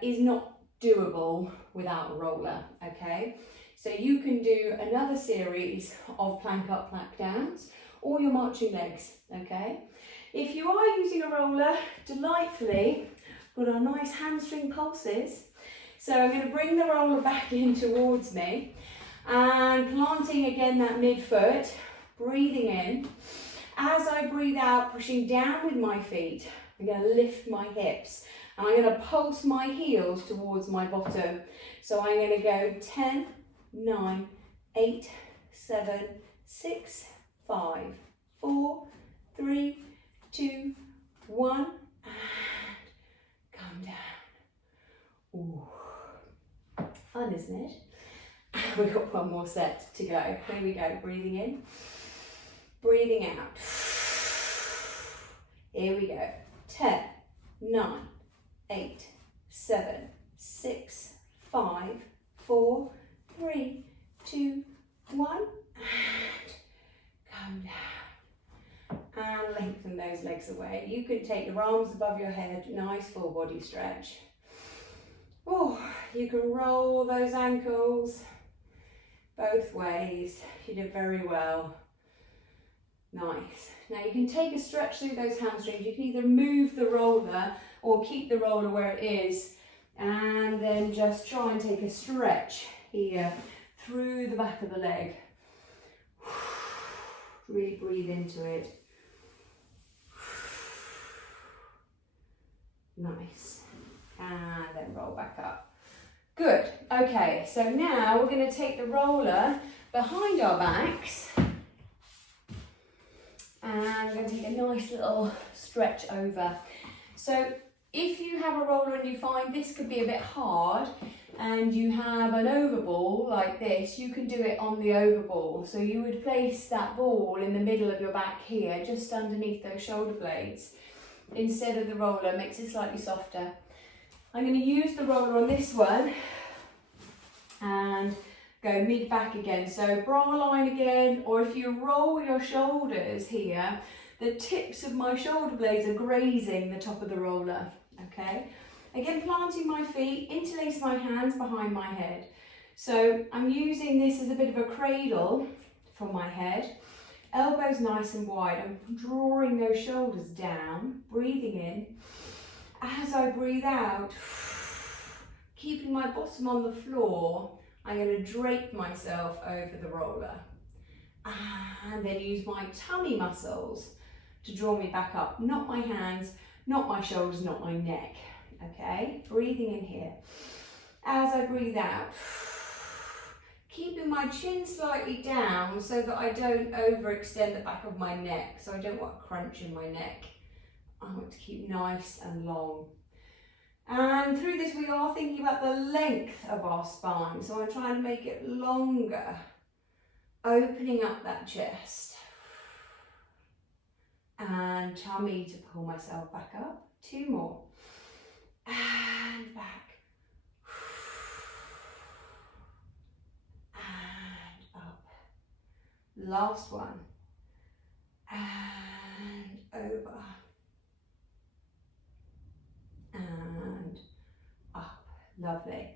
is not doable without a roller, okay? So you can do another series of plank up, plank downs, or your marching legs, okay? If you are using a roller, delightfully, got our nice hamstring pulses. So I'm going to bring the roller back in towards me and planting again that midfoot, breathing in. As I breathe out, pushing down with my feet, I'm going to lift my hips and I'm going to pulse my heels towards my bottom. So I'm going to go 10, 9, 8, 7, 6, 5, 4, 3, 2, 1, and come down. Ooh. Fun, isn't it? We've got 1 more set to go. Here we go, breathing in. Breathing out. Here we go. 10, 9, 8, 7, 6, 5, 4, 3, 2, 1, and come down. And lengthen those legs away. You can take your arms above your head, nice full body stretch. Oh, you can roll those ankles both ways. You did very well. Nice. Now you can take a stretch through those hamstrings. You can either move the roller or keep the roller where it is and then just try and take a stretch here through the back of the leg. Really breathe into it. Nice. And then roll back up. Good. Okay, so now we're going to take the roller behind our backs. And we're going to take a nice little stretch over. So if you have a roller and you find this could be a bit hard and you have an overball like this, you can do it on the overball. So you would place that ball in the middle of your back here, just underneath those shoulder blades, instead of the roller. Makes it slightly softer. I'm going to use the roller on this one and go mid-back again. So bra line again, or if you roll your shoulders here, the tips of my shoulder blades are grazing the top of the roller, okay? Again, planting my feet, interlace my hands behind my head. So I'm using this as a bit of a cradle for my head. Elbows nice and wide. I'm drawing those shoulders down, breathing in. As I breathe out, keeping my bottom on the floor, I'm going to drape myself over the roller. And then use my tummy muscles to draw me back up. Not my hands, not my shoulders, not my neck. Okay, breathing in here. As I breathe out, keeping my chin slightly down so that I don't overextend the back of my neck. So I don't want a crunch in my neck. I want to keep nice and long. And through this we are thinking about the length of our spine. So I'm trying to make it longer, opening up that chest. And tummy to pull myself back up. 2 more. And back. And up. Last one. And over. And up. Lovely.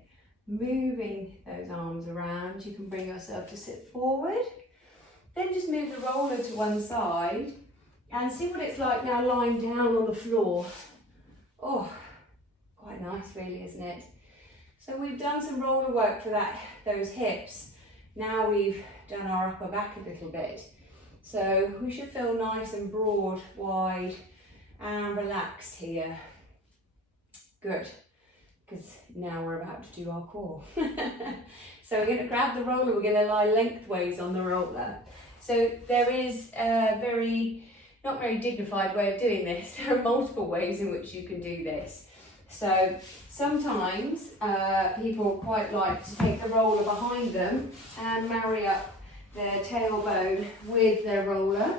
Moving those arms around, you can bring yourself to sit forward. Then just move the roller to one side and see what it's like now lying down on the floor. Oh, quite nice really, isn't it? So we've done some roller work for those hips. Now we've done our upper back a little bit. So we should feel nice and broad, wide and relaxed here. Good, because now we're about to do our core. So we're going to grab the roller, we're going to lie lengthways on the roller. So there is a not very dignified way of doing this. There are multiple ways in which you can do this. So sometimes people quite like to take the roller behind them and marry up their tailbone with their roller,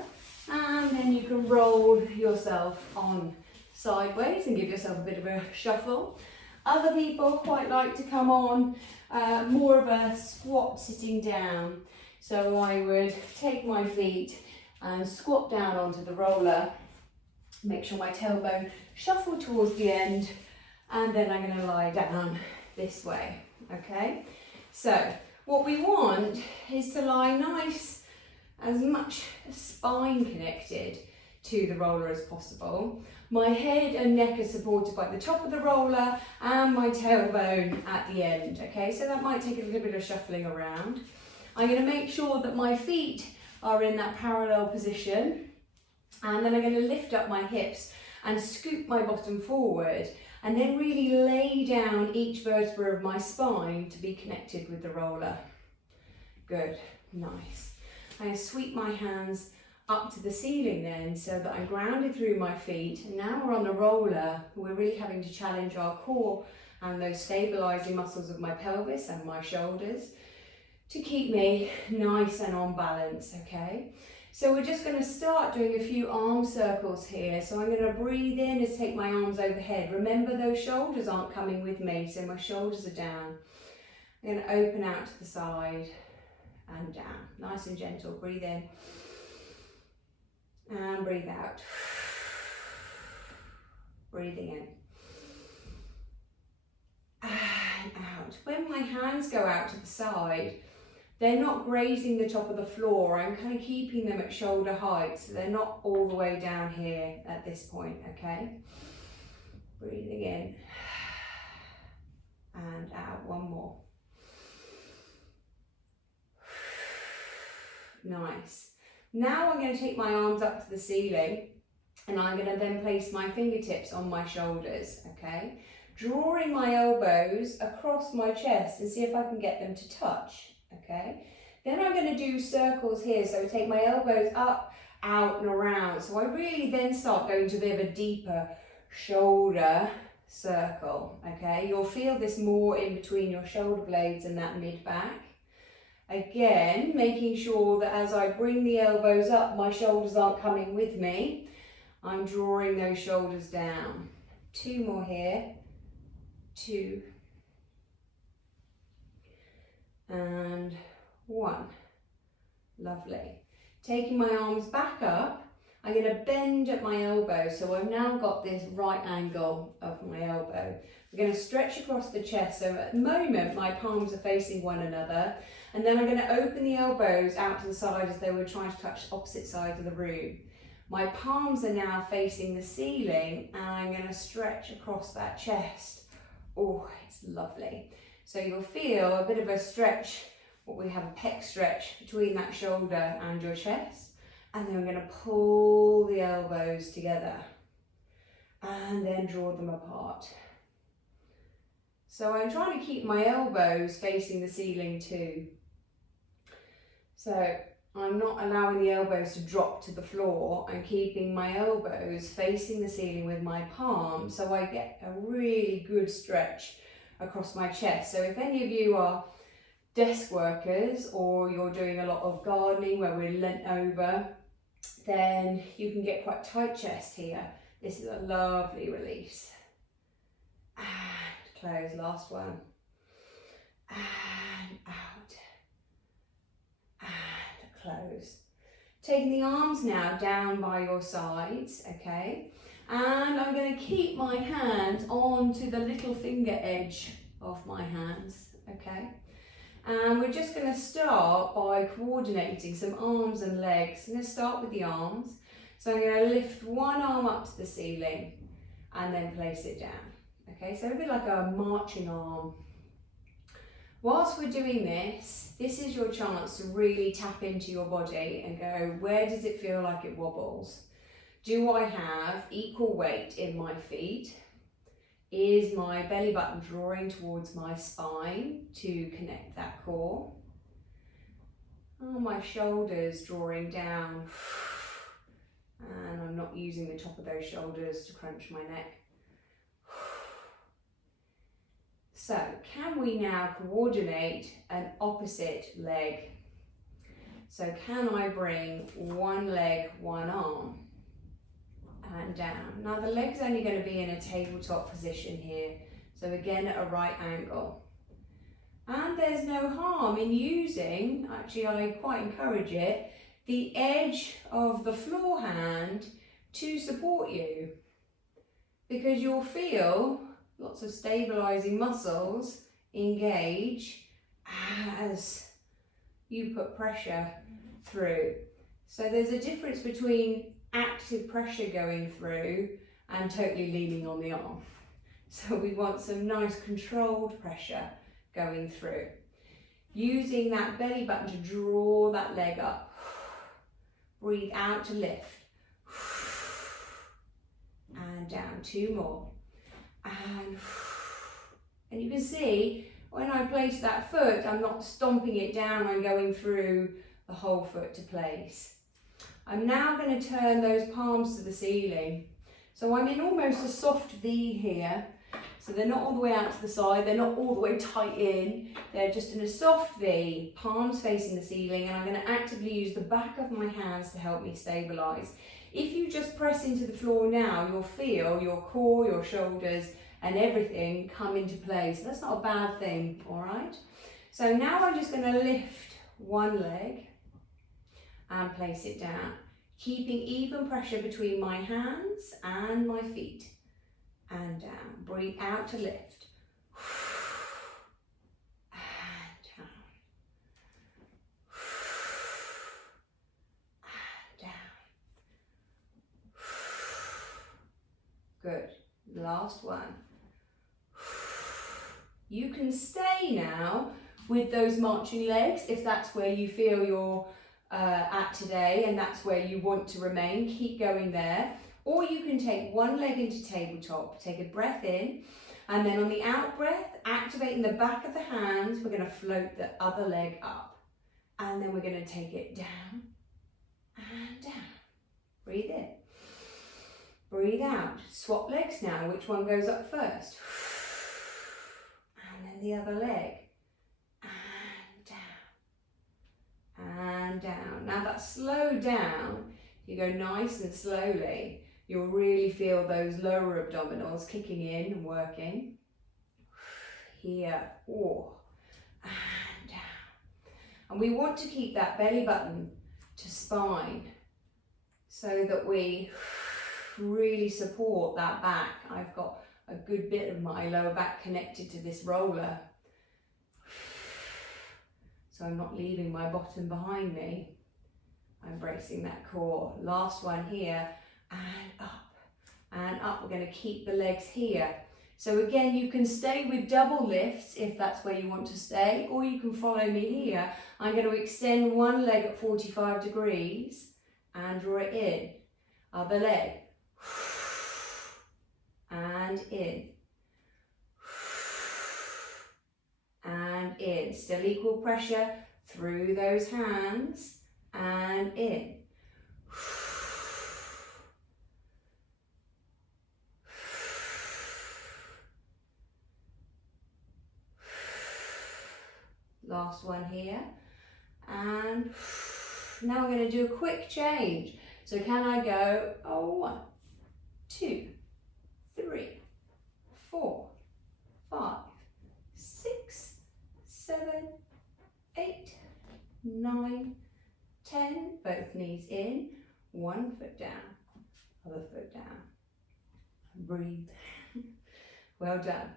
and then you can roll yourself on sideways and give yourself a bit of a shuffle. Other people quite like to come on more of a squat sitting down. So I would take my feet and squat down onto the roller, make sure my tailbone shuffle towards the end, and then I'm going to lie down this way, okay? So what we want is to lie nice, as much spine connected to the roller as possible. My head and neck are supported by the top of the roller and my tailbone at the end, okay? So that might take a little bit of shuffling around. I'm going to make sure that my feet are in that parallel position, and then I'm going to lift up my hips and scoop my bottom forward, and then really lay down each vertebra of my spine to be connected with the roller. Good, nice. I'm going to sweep my hands up to the ceiling then, so that I'm grounded through my feet. And now we're on the roller, we're really having to challenge our core and those stabilizing muscles of my pelvis and my shoulders to keep me nice and on balance, okay? So we're just going to start doing a few arm circles here. So I'm going to breathe in as take my arms overhead. Remember, those shoulders aren't coming with me, so my shoulders are down. I'm going to open out to the side and down, nice and gentle. Breathe in and breathe out. Breathing in and out. When my hands go out to the side, they're not grazing the top of the floor. I'm kind of keeping them at shoulder height, so they're not all the way down here at this point, okay? Breathing in and out. One more. Nice. Now I'm going to take my arms up to the ceiling And I'm going to then place my fingertips on my shoulders, okay? Drawing my elbows across my chest and see if I can get them to touch, okay? Then I'm going to do circles here, so take my elbows up, out and around. So I really then start going to a bit of a deeper shoulder circle, okay? You'll feel this more in between your shoulder blades and that mid-back. Again, making sure that as I bring the elbows up, my shoulders aren't coming with me. I'm drawing those shoulders down. 2 more here. 2. And 1. Lovely. Taking my arms back up, I'm going to bend at my elbow. So I've now got this right angle of my elbow. We're going to stretch across the chest. So at the moment, my palms are facing one another. And then I'm going to open the elbows out to the side as though we're trying to touch opposite sides of the room. My palms are now facing the ceiling and I'm going to stretch across that chest. Oh, it's lovely. So you'll feel a bit of a stretch, what we have a pec stretch between that shoulder and your chest. And then we're going to pull the elbows together and then draw them apart. So I'm trying to keep my elbows facing the ceiling too. So I'm not allowing the elbows to drop to the floor. I'm keeping my elbows facing the ceiling with my palms so I get a really good stretch across my chest. So if any of you are desk workers or you're doing a lot of gardening where we're leant over, then you can get quite tight chest here. This is a lovely release. And close, last one. And out. And close. Taking the arms now down by your sides, okay? And I'm going to keep my hands onto the little finger edge of my hands, okay? And we're just going to start by coordinating some arms and legs. I'm going to start with the arms. So I'm going to lift one arm up to the ceiling and then place it down. Okay, so a bit like a marching arm. Whilst we're doing this, this is your chance to really tap into your body and go, where does it feel like it wobbles? Do I have equal weight in my feet? Is my belly button drawing towards my spine to connect that core? Are my shoulders drawing down? And I'm not using the top of those shoulders to crunch my neck. So, can we now coordinate an opposite leg? So, can I bring one leg, one arm? And down. Now the leg's only going to be in a tabletop position here, so again at a right angle. And there's no harm in using, actually I quite encourage it, the edge of the floor hand to support you, because you'll feel lots of stabilizing muscles engage as you put pressure through. So there's a difference between active pressure going through and totally leaning on the arm. So we want some nice controlled pressure going through. Using that belly button to draw that leg up. Breathe out to lift. And down, 2 more. And you can see when I place that foot, I'm not stomping it down, I'm going through the whole foot to place. I'm now going to turn those palms to the ceiling. So I'm in almost a soft V here. So they're not all the way out to the side, they're not all the way tight in. They're just in a soft V, palms facing the ceiling, and I'm going to actively use the back of my hands to help me stabilise. If you just press into the floor now, you'll feel your core, your shoulders, and everything come into place. So that's not a bad thing, all right? So now I'm just going to lift one leg and place it down, keeping even pressure between my hands and my feet. And down. Breathe out to lift. And down. And down. Good. Last one. You can stay now with those marching legs if that's where you feel you're at today and that's where you want to remain. Keep going there. Or you can take one leg into tabletop, take a breath in, and then on the out breath, activating the back of the hands, we're going to float the other leg up. And then we're going to take it down and down. Breathe in. Breathe out. Swap legs now. Which one goes up first? And then the other leg. And down. And down. Now that slow down, you go nice and slowly. You'll really feel those lower abdominals kicking in and working. Here. Oh. And down. And we want to keep that belly button to spine so that we really support that back. I've got a good bit of my lower back connected to this roller, so I'm not leaving my bottom behind me. I'm bracing that core. Last one here, and up and up. We're going to keep the legs here. So again, you can stay with double lifts if that's where you want to stay, or you can follow me here. I'm going to extend one leg at 45 degrees and draw it in. Other leg. And in. And in. Still equal pressure through those hands and in. Last one here. And now we're going to do a quick change. So can I go 1, 2, 3, 4, 5, 6, 7, 8, 9, 10. Both knees in. One foot down, other foot down. Breathe. Well done.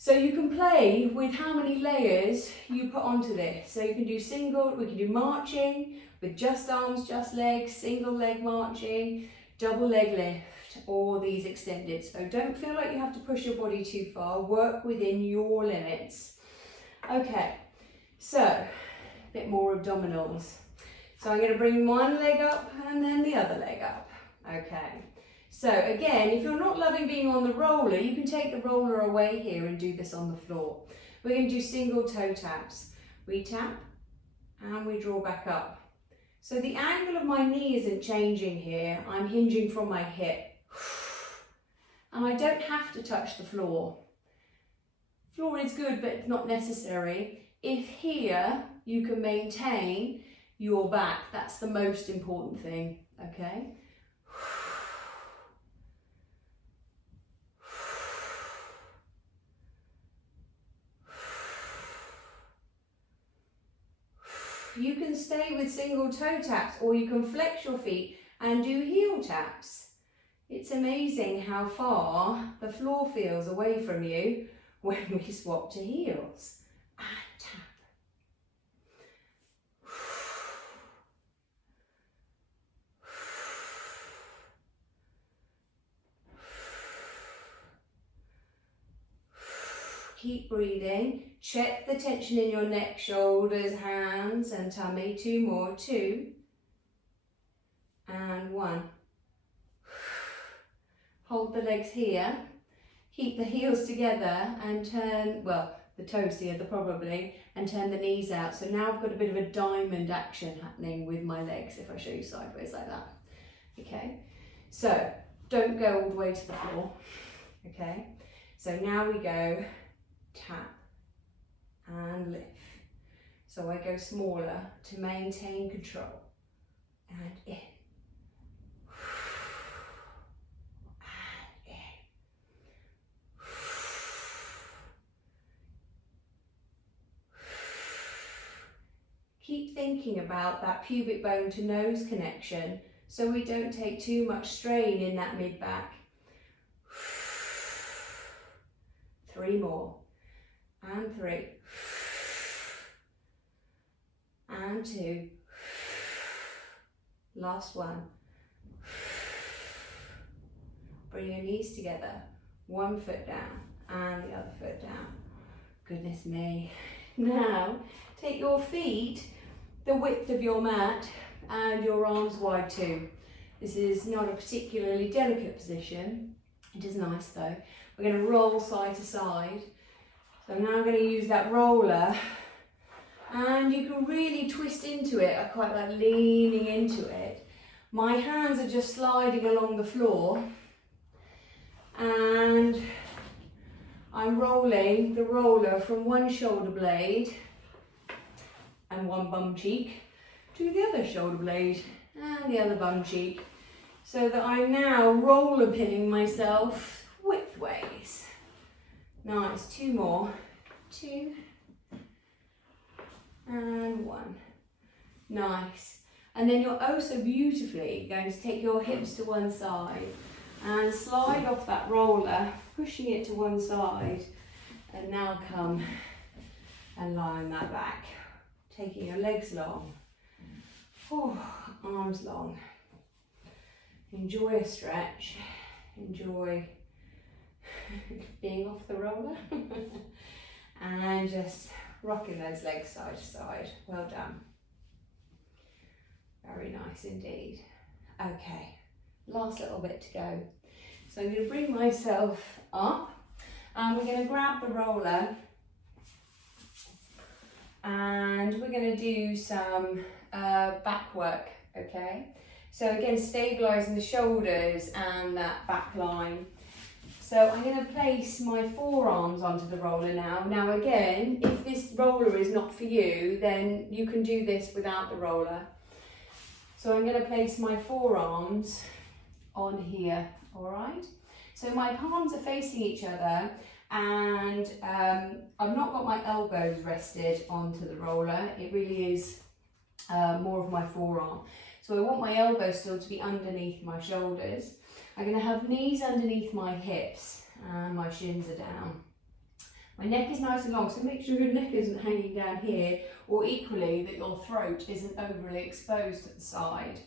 So you can play with how many layers you put onto this. So you can do single, we can do marching with just arms, just legs, single leg marching, double leg lift, or these extended. So don't feel like you have to push your body too far. Work within your limits. Okay, so a bit more abdominals. So I'm going to bring one leg up and then the other leg up. Okay. So again, if you're not loving being on the roller, you can take the roller away here and do this on the floor. We're going to do single toe taps. We tap and we draw back up. So the angle of my knee isn't changing here. I'm hinging from my hip. And I don't have to touch the floor. Floor is good, but it's not necessary. If here you can maintain your back, that's the most important thing, okay? You can stay with single toe taps, or you can flex your feet and do heel taps. It's amazing how far the floor feels away from you when we swap to heels. And tap. Keep breathing. Check the tension in your neck, shoulders, hands and tummy. 2 more. 2 and 1. Hold the legs here. Keep the heels together and turn, well, the toes together probably, and turn the knees out. So now I've got a bit of a diamond action happening with my legs if I show you sideways like that. Okay, so don't go all the way to the floor. Okay, so now we go tap and lift. So I go smaller to maintain control. And in. And in. Keep thinking about that pubic bone to nose connection so we don't take too much strain in that mid back. 3 more. And 3. And 2. Last one. Bring your knees together. One foot down and the other foot down. Goodness me. Now, take your feet the width of your mat and your arms wide too. This is not a particularly delicate position. It is nice though. We're going to roll side to side. So I'm now going to use that roller, and you can really twist into it. I quite like leaning into it. My hands are just sliding along the floor, and I'm rolling the roller from one shoulder blade and one bum cheek to the other shoulder blade and the other bum cheek, so that I'm now roller pinning myself widthways. Nice, 2 more, 2 and 1. Nice. And then you're oh so beautifully going to take your hips to one side and slide off that roller, pushing it to one side, and now come and lie on that back, taking your legs long, arms long. Enjoy a stretch, enjoy being off the roller and just rocking those legs side to side. Well done. Very nice indeed. Okay, last little bit to go. So I'm going to bring myself up, and we're going to grab the roller, and we're going to do some back work, okay? So again, stabilising the shoulders and that back line. So I'm going to place my forearms onto the roller now. Now again, if this roller is not for you, then you can do this without the roller. So I'm going to place my forearms on here, all right? So my palms are facing each other, and I've not got my elbows rested onto the roller. It really is more of my forearm. So I want my elbows still to be underneath my shoulders. I'm going to have knees underneath my hips and my shins are down. My neck is nice and long, so make sure your neck isn't hanging down here, or equally that your throat isn't overly exposed at the side.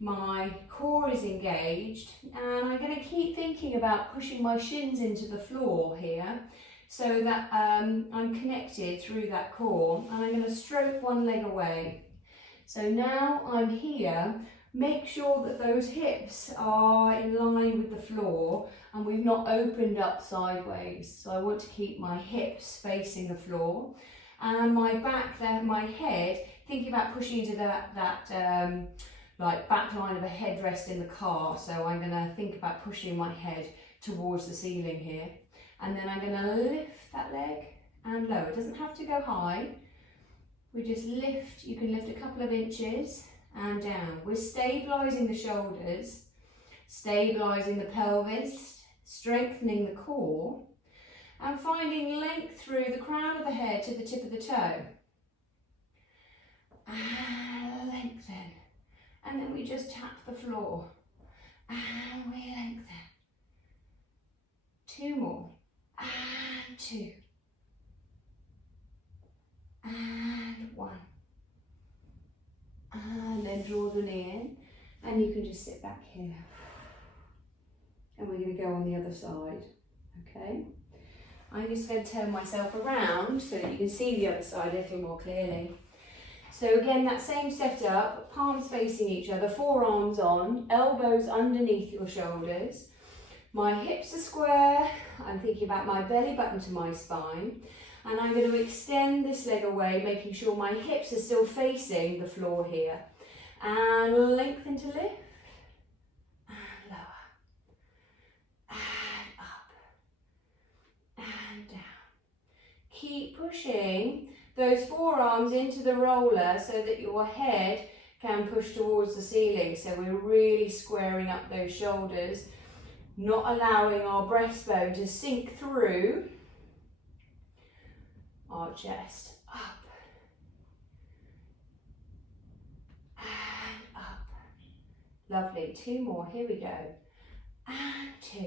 My core is engaged, and I'm going to keep thinking about pushing my shins into the floor here, so that I'm connected through that core, and I'm going to stroke one leg away. So now I'm here. Make sure that those hips are in line with the floor and we've not opened up sideways. So I want to keep my hips facing the floor, and my back, my head, thinking about pushing into that like back line of a headrest in the car. So I'm going to think about pushing my head towards the ceiling here, and then I'm going to lift that leg and lower. It doesn't have to go high. We just lift. You can lift a couple of inches and down. We're stabilising the shoulders, stabilising the pelvis, strengthening the core, and finding length through the crown of the head to the tip of the toe. And lengthen. And then we just tap the floor. And we lengthen. 2 more. And 2. And 1. And then draw the knee in, and you can just sit back here. And we're going to go on the other side, okay? I'm just going to turn myself around so that you can see the other side a little more clearly. So again, that same setup, palms facing each other, forearms on, elbows underneath your shoulders. My hips are square. I'm thinking about my belly button to my spine. And I'm going to extend this leg away, making sure my hips are still facing the floor here. And lengthen to lift. And lower. And up. And down. Keep pushing those forearms into the roller so that your head can push towards the ceiling. So we're really squaring up those shoulders, not allowing our breastbone to sink through our chest. Up and up. Lovely. 2 more. Here we go. And 2.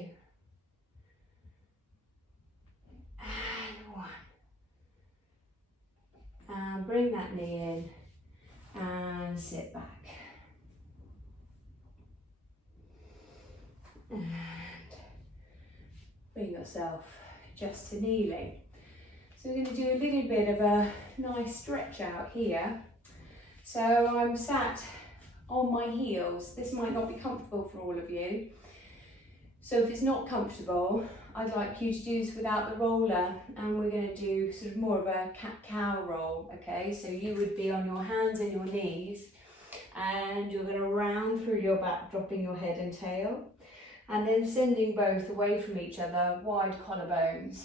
And 1. And bring that knee in and sit back. And bring yourself just to kneeling. So we're going to do a little bit of a nice stretch out here. So I'm sat on my heels. This might not be comfortable for all of you. So if it's not comfortable, I'd like you to do this without the roller, and we're going to do sort of more of a cat-cow roll, okay? So you would be on your hands and your knees, and you're going to round through your back, dropping your head and tail, and then sending both away from each other, wide collarbones,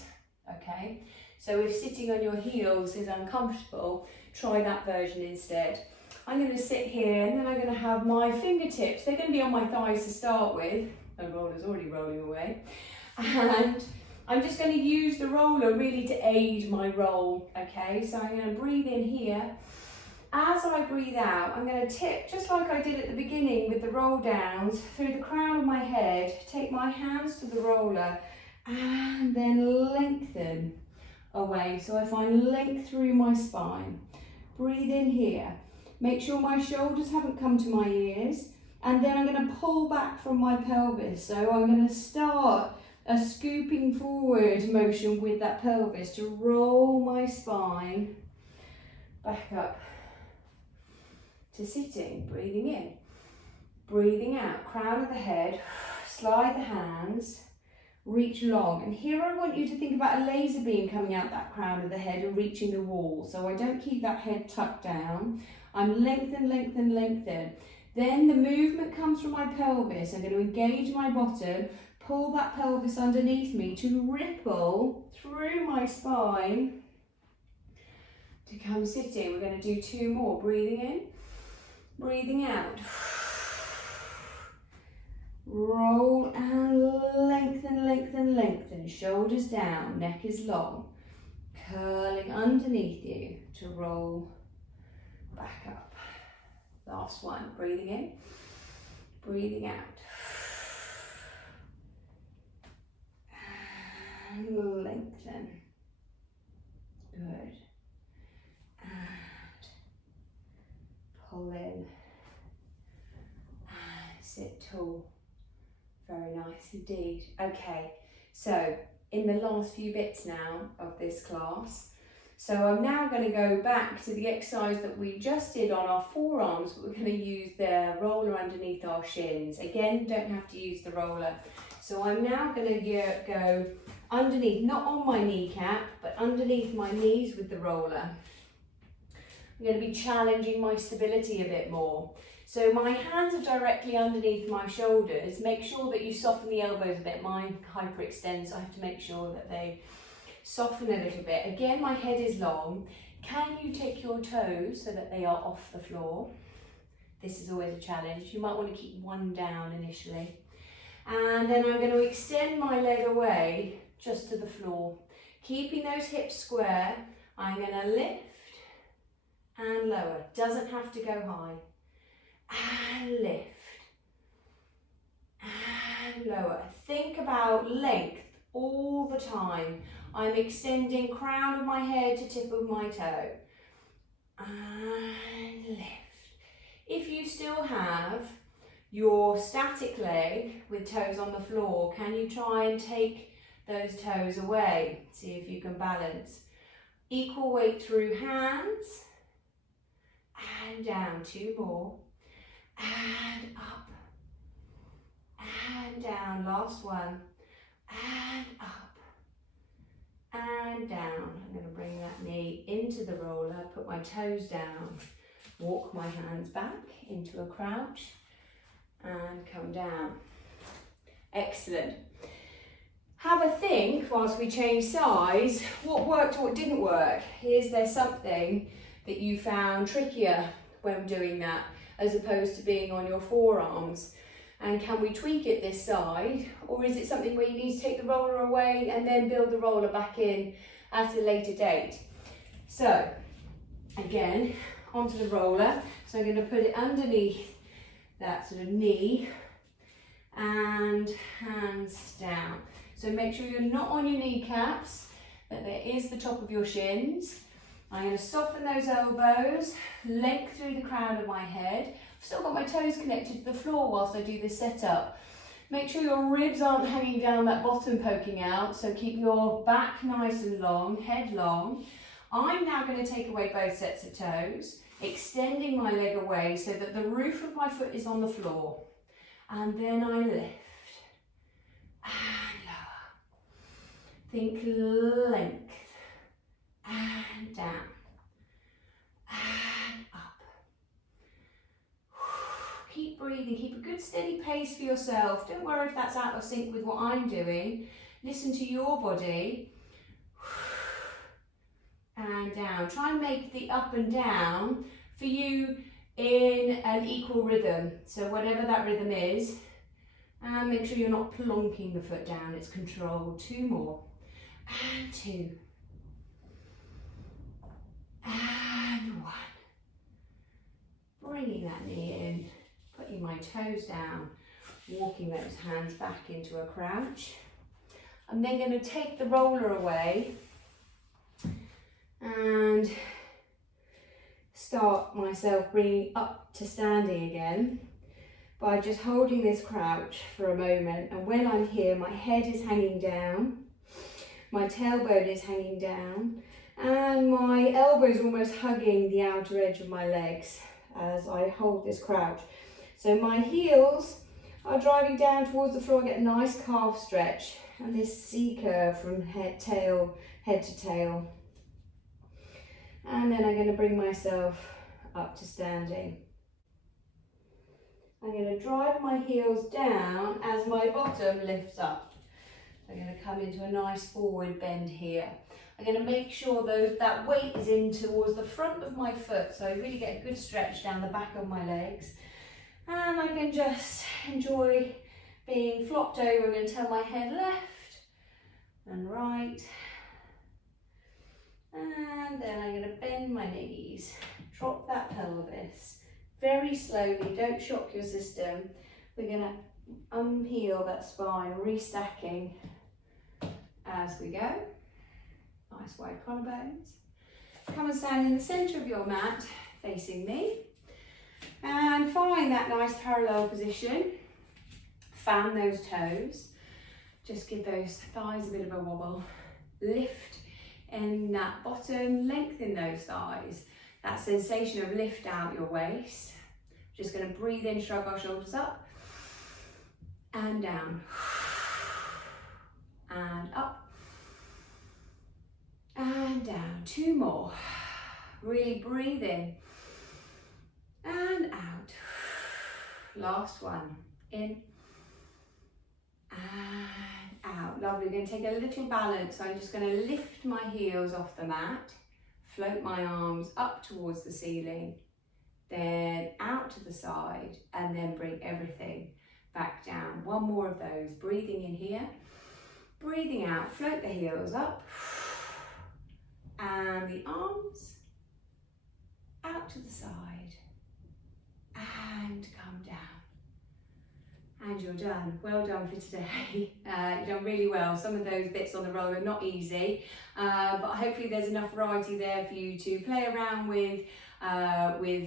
okay? So if sitting on your heels is uncomfortable, try that version instead. I'm going to sit here, and then I'm going to have my fingertips, they're going to be on my thighs to start with. My roller's already rolling away. And I'm just going to use the roller really to aid my roll, okay? So I'm going to breathe in here. As I breathe out, I'm going to tip, just like I did at the beginning with the roll downs, through the crown of my head, take my hands to the roller, and then lengthen away. So I find length through my spine. Breathe in here. Make sure my shoulders haven't come to my ears. And then I'm going to pull back from my pelvis. So I'm going to start a scooping forward motion with that pelvis to roll my spine back up to sitting. Breathing in, breathing out, crown of the head, slide the hands, reach long. And here I want you to think about a laser beam coming out that crown of the head and reaching the wall. So I don't keep that head tucked down. I'm lengthen, lengthen, lengthen. Then the movement comes from my pelvis. I'm going to engage my bottom, pull that pelvis underneath me to ripple through my spine to come sitting. We're going to do 2 more. Breathing in, breathing out. Roll and lengthen, lengthen, lengthen. Shoulders down, neck is long. Curling underneath you to roll back up. Last one, breathing in, breathing out. And lengthen. Good. And pull in. And sit tall. Very nice indeed. Okay, so in the last few bits now of this class, so I'm now going to go back to the exercise that we just did on our forearms, but we're going to use the roller underneath our shins. Again, don't have to use the roller. So I'm now going to go underneath, not on my kneecap, but underneath my knees with the roller. I'm going to be challenging my stability a bit more. So my hands are directly underneath my shoulders. Make sure that you soften the elbows a bit. Mine hyperextend, so I have to make sure that they soften a little bit. Again, my head is long. Can you take your toes so that they are off the floor? This is always a challenge. You might want to keep one down initially. And then I'm going to extend my leg away just to the floor. Keeping those hips square, I'm going to lift and lower. Doesn't have to go high. And lift and lower. Think about length all the time. I'm extending crown of my head to tip of my toe. And lift. If you still have your static leg with toes on the floor, can you try and take those toes away? See if you can balance. Equal weight through hands. And down. 2 more. And up. And down. Last one. And up. And down. I'm going to bring that knee into the roller, put my toes down, walk my hands back into a crouch and come down. Excellent. Have a think whilst we change size, what worked, what didn't work. Is there something that you found trickier when doing that as opposed to being on your forearms? And can we tweak it this side, or is it something where you need to take the roller away and then build the roller back in at a later date? So again, onto the roller. So I'm going to put it underneath that sort of knee and hands down. So make sure you're not on your kneecaps, that there is the top of your shins. I'm going to soften those elbows, length through the crown of my head. I've still got my toes connected to the floor whilst I do this setup. Make sure your ribs aren't hanging down, that bottom poking out, so keep your back nice and long, head long. I'm now going to take away both sets of toes, extending my leg away so that the roof of my foot is on the floor. And then I lift and lower. Think length and down and up. Keep breathing, keep a good steady pace for yourself. Don't worry if that's out of sync with what I'm doing. Listen to your body. And down. Try and make the up and down for you in an equal rhythm. So whatever that rhythm is, and make sure you're not plonking the foot down, it's controlled. 2 more. And 2. And 1. Bringing that knee in, putting my toes down, walking those hands back into a crouch. I'm then going to take the roller away and start myself bringing up to standing again by just holding this crouch for a moment. And when I'm here, my head is hanging down, my tailbone is hanging down, and my elbow is almost hugging the outer edge of my legs as I hold this crouch. So my heels are driving down towards the floor. I get a nice calf stretch and this C curve from head to tail. And then I'm going to bring myself up to standing. I'm going to drive my heels down as my bottom lifts up. So I'm going to come into a nice forward bend here. I'm going to make sure that weight is in towards the front of my foot, so I really get a good stretch down the back of my legs. And I can just enjoy being flopped over. I'm going to turn my head left and right. And then I'm going to bend my knees, drop that pelvis very slowly, don't shock your system. We're going to unpeel that spine, restacking as we go. Nice wide collarbones. Come and stand in the centre of your mat, facing me. And find that nice parallel position. Fan those toes. Just give those thighs a bit of a wobble. Lift in that bottom, lengthen those thighs. That sensation of lift out your waist. Just going to breathe in, shrug our shoulders up. And down. And up. And down. 2 more. Really breathe in. And out. Last one. In. And out. Lovely. We're going to take a little balance. So I'm just going to lift my heels off the mat. Float my arms up towards the ceiling. Then out to the side. And then bring everything back down. 1 more of those. Breathing in here. Breathing out. Float the heels up. And the arms out to the side and come down. And you're done. Well done for today. You've done really well. Some of those bits on the roll are not easy, but hopefully there's enough variety there for you to play around with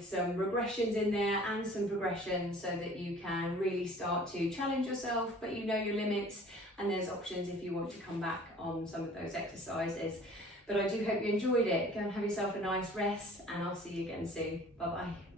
some regressions in there and some progressions so that you can really start to challenge yourself, but you know your limits, and there's options if you want to come back on some of those exercises. But I do hope you enjoyed it. Go and have yourself a nice rest, and I'll see you again soon. Bye bye.